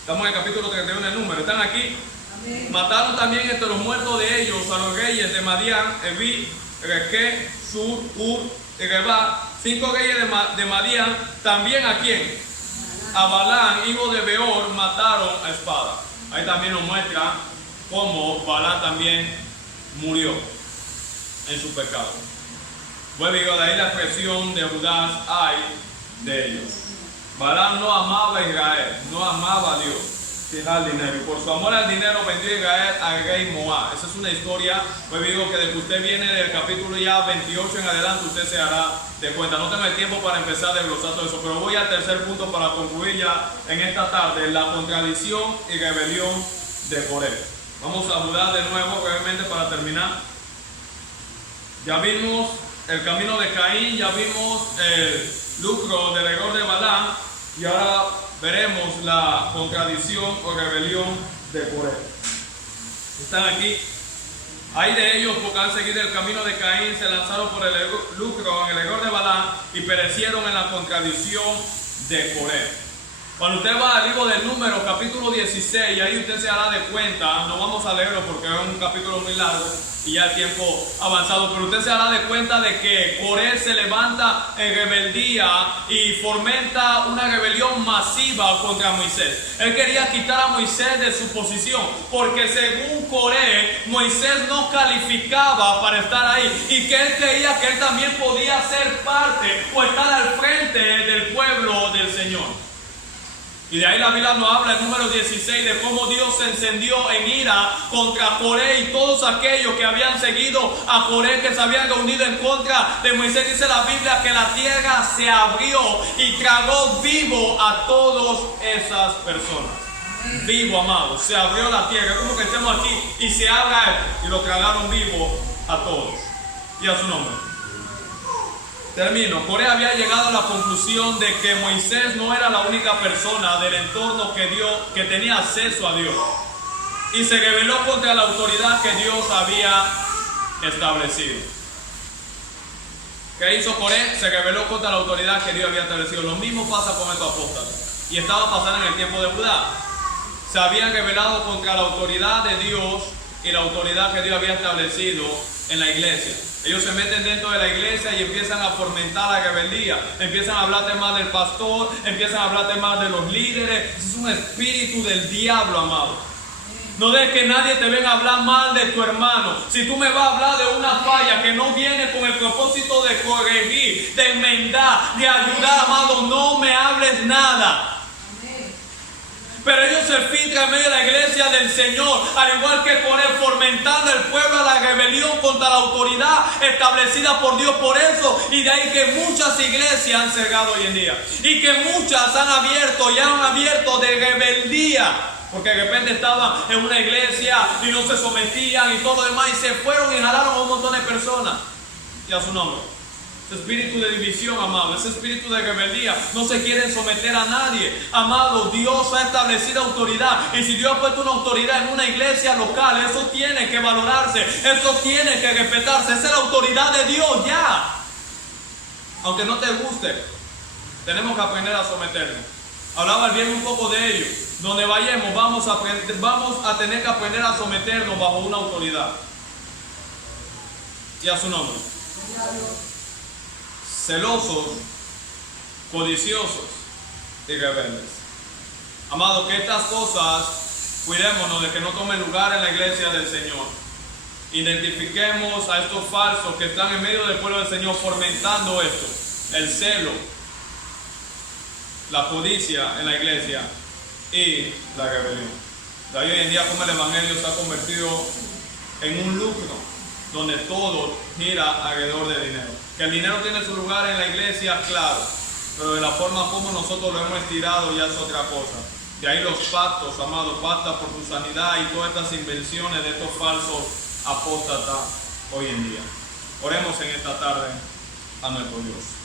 estamos en el capítulo 31 del número. ¿Están aquí? Amén. Mataron también entre los muertos de ellos a los reyes de Madián, Evi, Reque, Sur, Ur y Reba. 5 reyes de Madián. También a quién? A Balán, hijo de Beor, mataron a espada. Ahí también nos muestra cómo Balán también murió en su pecado. Vuelve de ahí la expresión de Judas, ay de ellos. Balaam no amaba a Israel, no amaba a Dios, sino al dinero. Y por su amor al dinero vendió a Israel al rey Moab. Esa es una historia, pues digo que de que usted viene del capítulo ya 28 en adelante, usted se hará de cuenta. No tengo el tiempo para empezar a desglosar todo eso, pero voy al tercer punto para concluir ya en esta tarde, la contradicción y rebelión de Coré. Vamos a Judá de nuevo, brevemente para terminar. Ya vimos el camino de Caín, ya vimos el lucro del error de Balaam, y ahora veremos la contradicción o rebelión de Coré. Están aquí. Hay de ellos porque han seguido el camino de Caín, se lanzaron por el lucro en el error de Balaam y perecieron en la contradicción de Coré. Cuando usted va al libro del Número, capítulo 16, ahí usted se hará de cuenta, no vamos a leerlo porque es un capítulo muy largo y ya el tiempo avanzado, pero usted se hará de cuenta de que Coré se levanta en rebeldía y fomenta una rebelión masiva contra Moisés. Él quería quitar a Moisés de su posición, porque según Coré, Moisés no calificaba para estar ahí, y que él creía que él también podía ser parte o estar al frente del pueblo del Señor. Y de ahí la Biblia nos habla en número 16 de cómo Dios se encendió en ira contra Coré y todos aquellos que habían seguido a Coré, que se habían reunido en contra de Moisés. Dice la Biblia que la tierra se abrió y tragó vivo a todas esas personas. Vivo, amados, se abrió la tierra, como que estemos aquí y se abra y lo tragaron vivo a todos. Y a su nombre. Termino. Coré había llegado a la conclusión de que Moisés no era la única persona del entorno que tenía acceso a Dios, y se rebeló contra la autoridad que Dios había establecido. ¿Qué hizo Coré? Se rebeló contra la autoridad que Dios había establecido. Lo mismo pasa con estos apóstoles, y estaba pasando en el tiempo de Judá. Se habían rebelado contra la autoridad de Dios y la autoridad que Dios había establecido en la iglesia. Ellos se meten dentro de la iglesia y empiezan a fomentar la rebeldía. Empiezan a hablarte más del pastor, empiezan a hablarte más de los líderes. Ese es un espíritu del diablo, amado. No dejes que nadie te venga a hablar mal de tu hermano. Si tú me vas a hablar de una falla que no viene con el propósito de corregir, de enmendar, de ayudar, amado, no me hables nada. Pero ellos se filtran en medio de la iglesia del Señor, al igual que Coré, fomentando el pueblo a la rebelión contra la autoridad establecida por Dios. Por eso, y de ahí que muchas iglesias han cerrado hoy en día, y que muchas han abierto de rebeldía, porque de repente estaban en una iglesia y no se sometían y todo lo demás, y se fueron y jalaron a un montón de personas. Y a su nombre. Ese espíritu de división, amado, ese espíritu de rebeldía, no se quieren someter a nadie. Amado, Dios ha establecido autoridad, y si Dios ha puesto una autoridad en una iglesia local, eso tiene que valorarse, eso tiene que respetarse. Esa es la autoridad de Dios ya. Aunque no te guste, tenemos que aprender a someternos. Hablaba bien un poco de ello. Donde vayamos, vamos a tener que aprender a someternos bajo una autoridad. Y a su nombre. Celosos, codiciosos y rebeldes. Amados, que estas cosas cuidémonos de que no tomen lugar en la iglesia del Señor. Identifiquemos a estos falsos que están en medio del pueblo del Señor fomentando esto, el celo, la codicia en la iglesia y la rebelión. De ahí hoy en día como el evangelio se ha convertido en un lucro donde todo gira alrededor del dinero. Que el dinero tiene su lugar en la iglesia, claro, pero de la forma como nosotros lo hemos estirado ya es otra cosa. De ahí los pactos, amados, pacta por tu sanidad y todas estas invenciones de estos falsos apóstatas hoy en día. Oremos en esta tarde a nuestro Dios.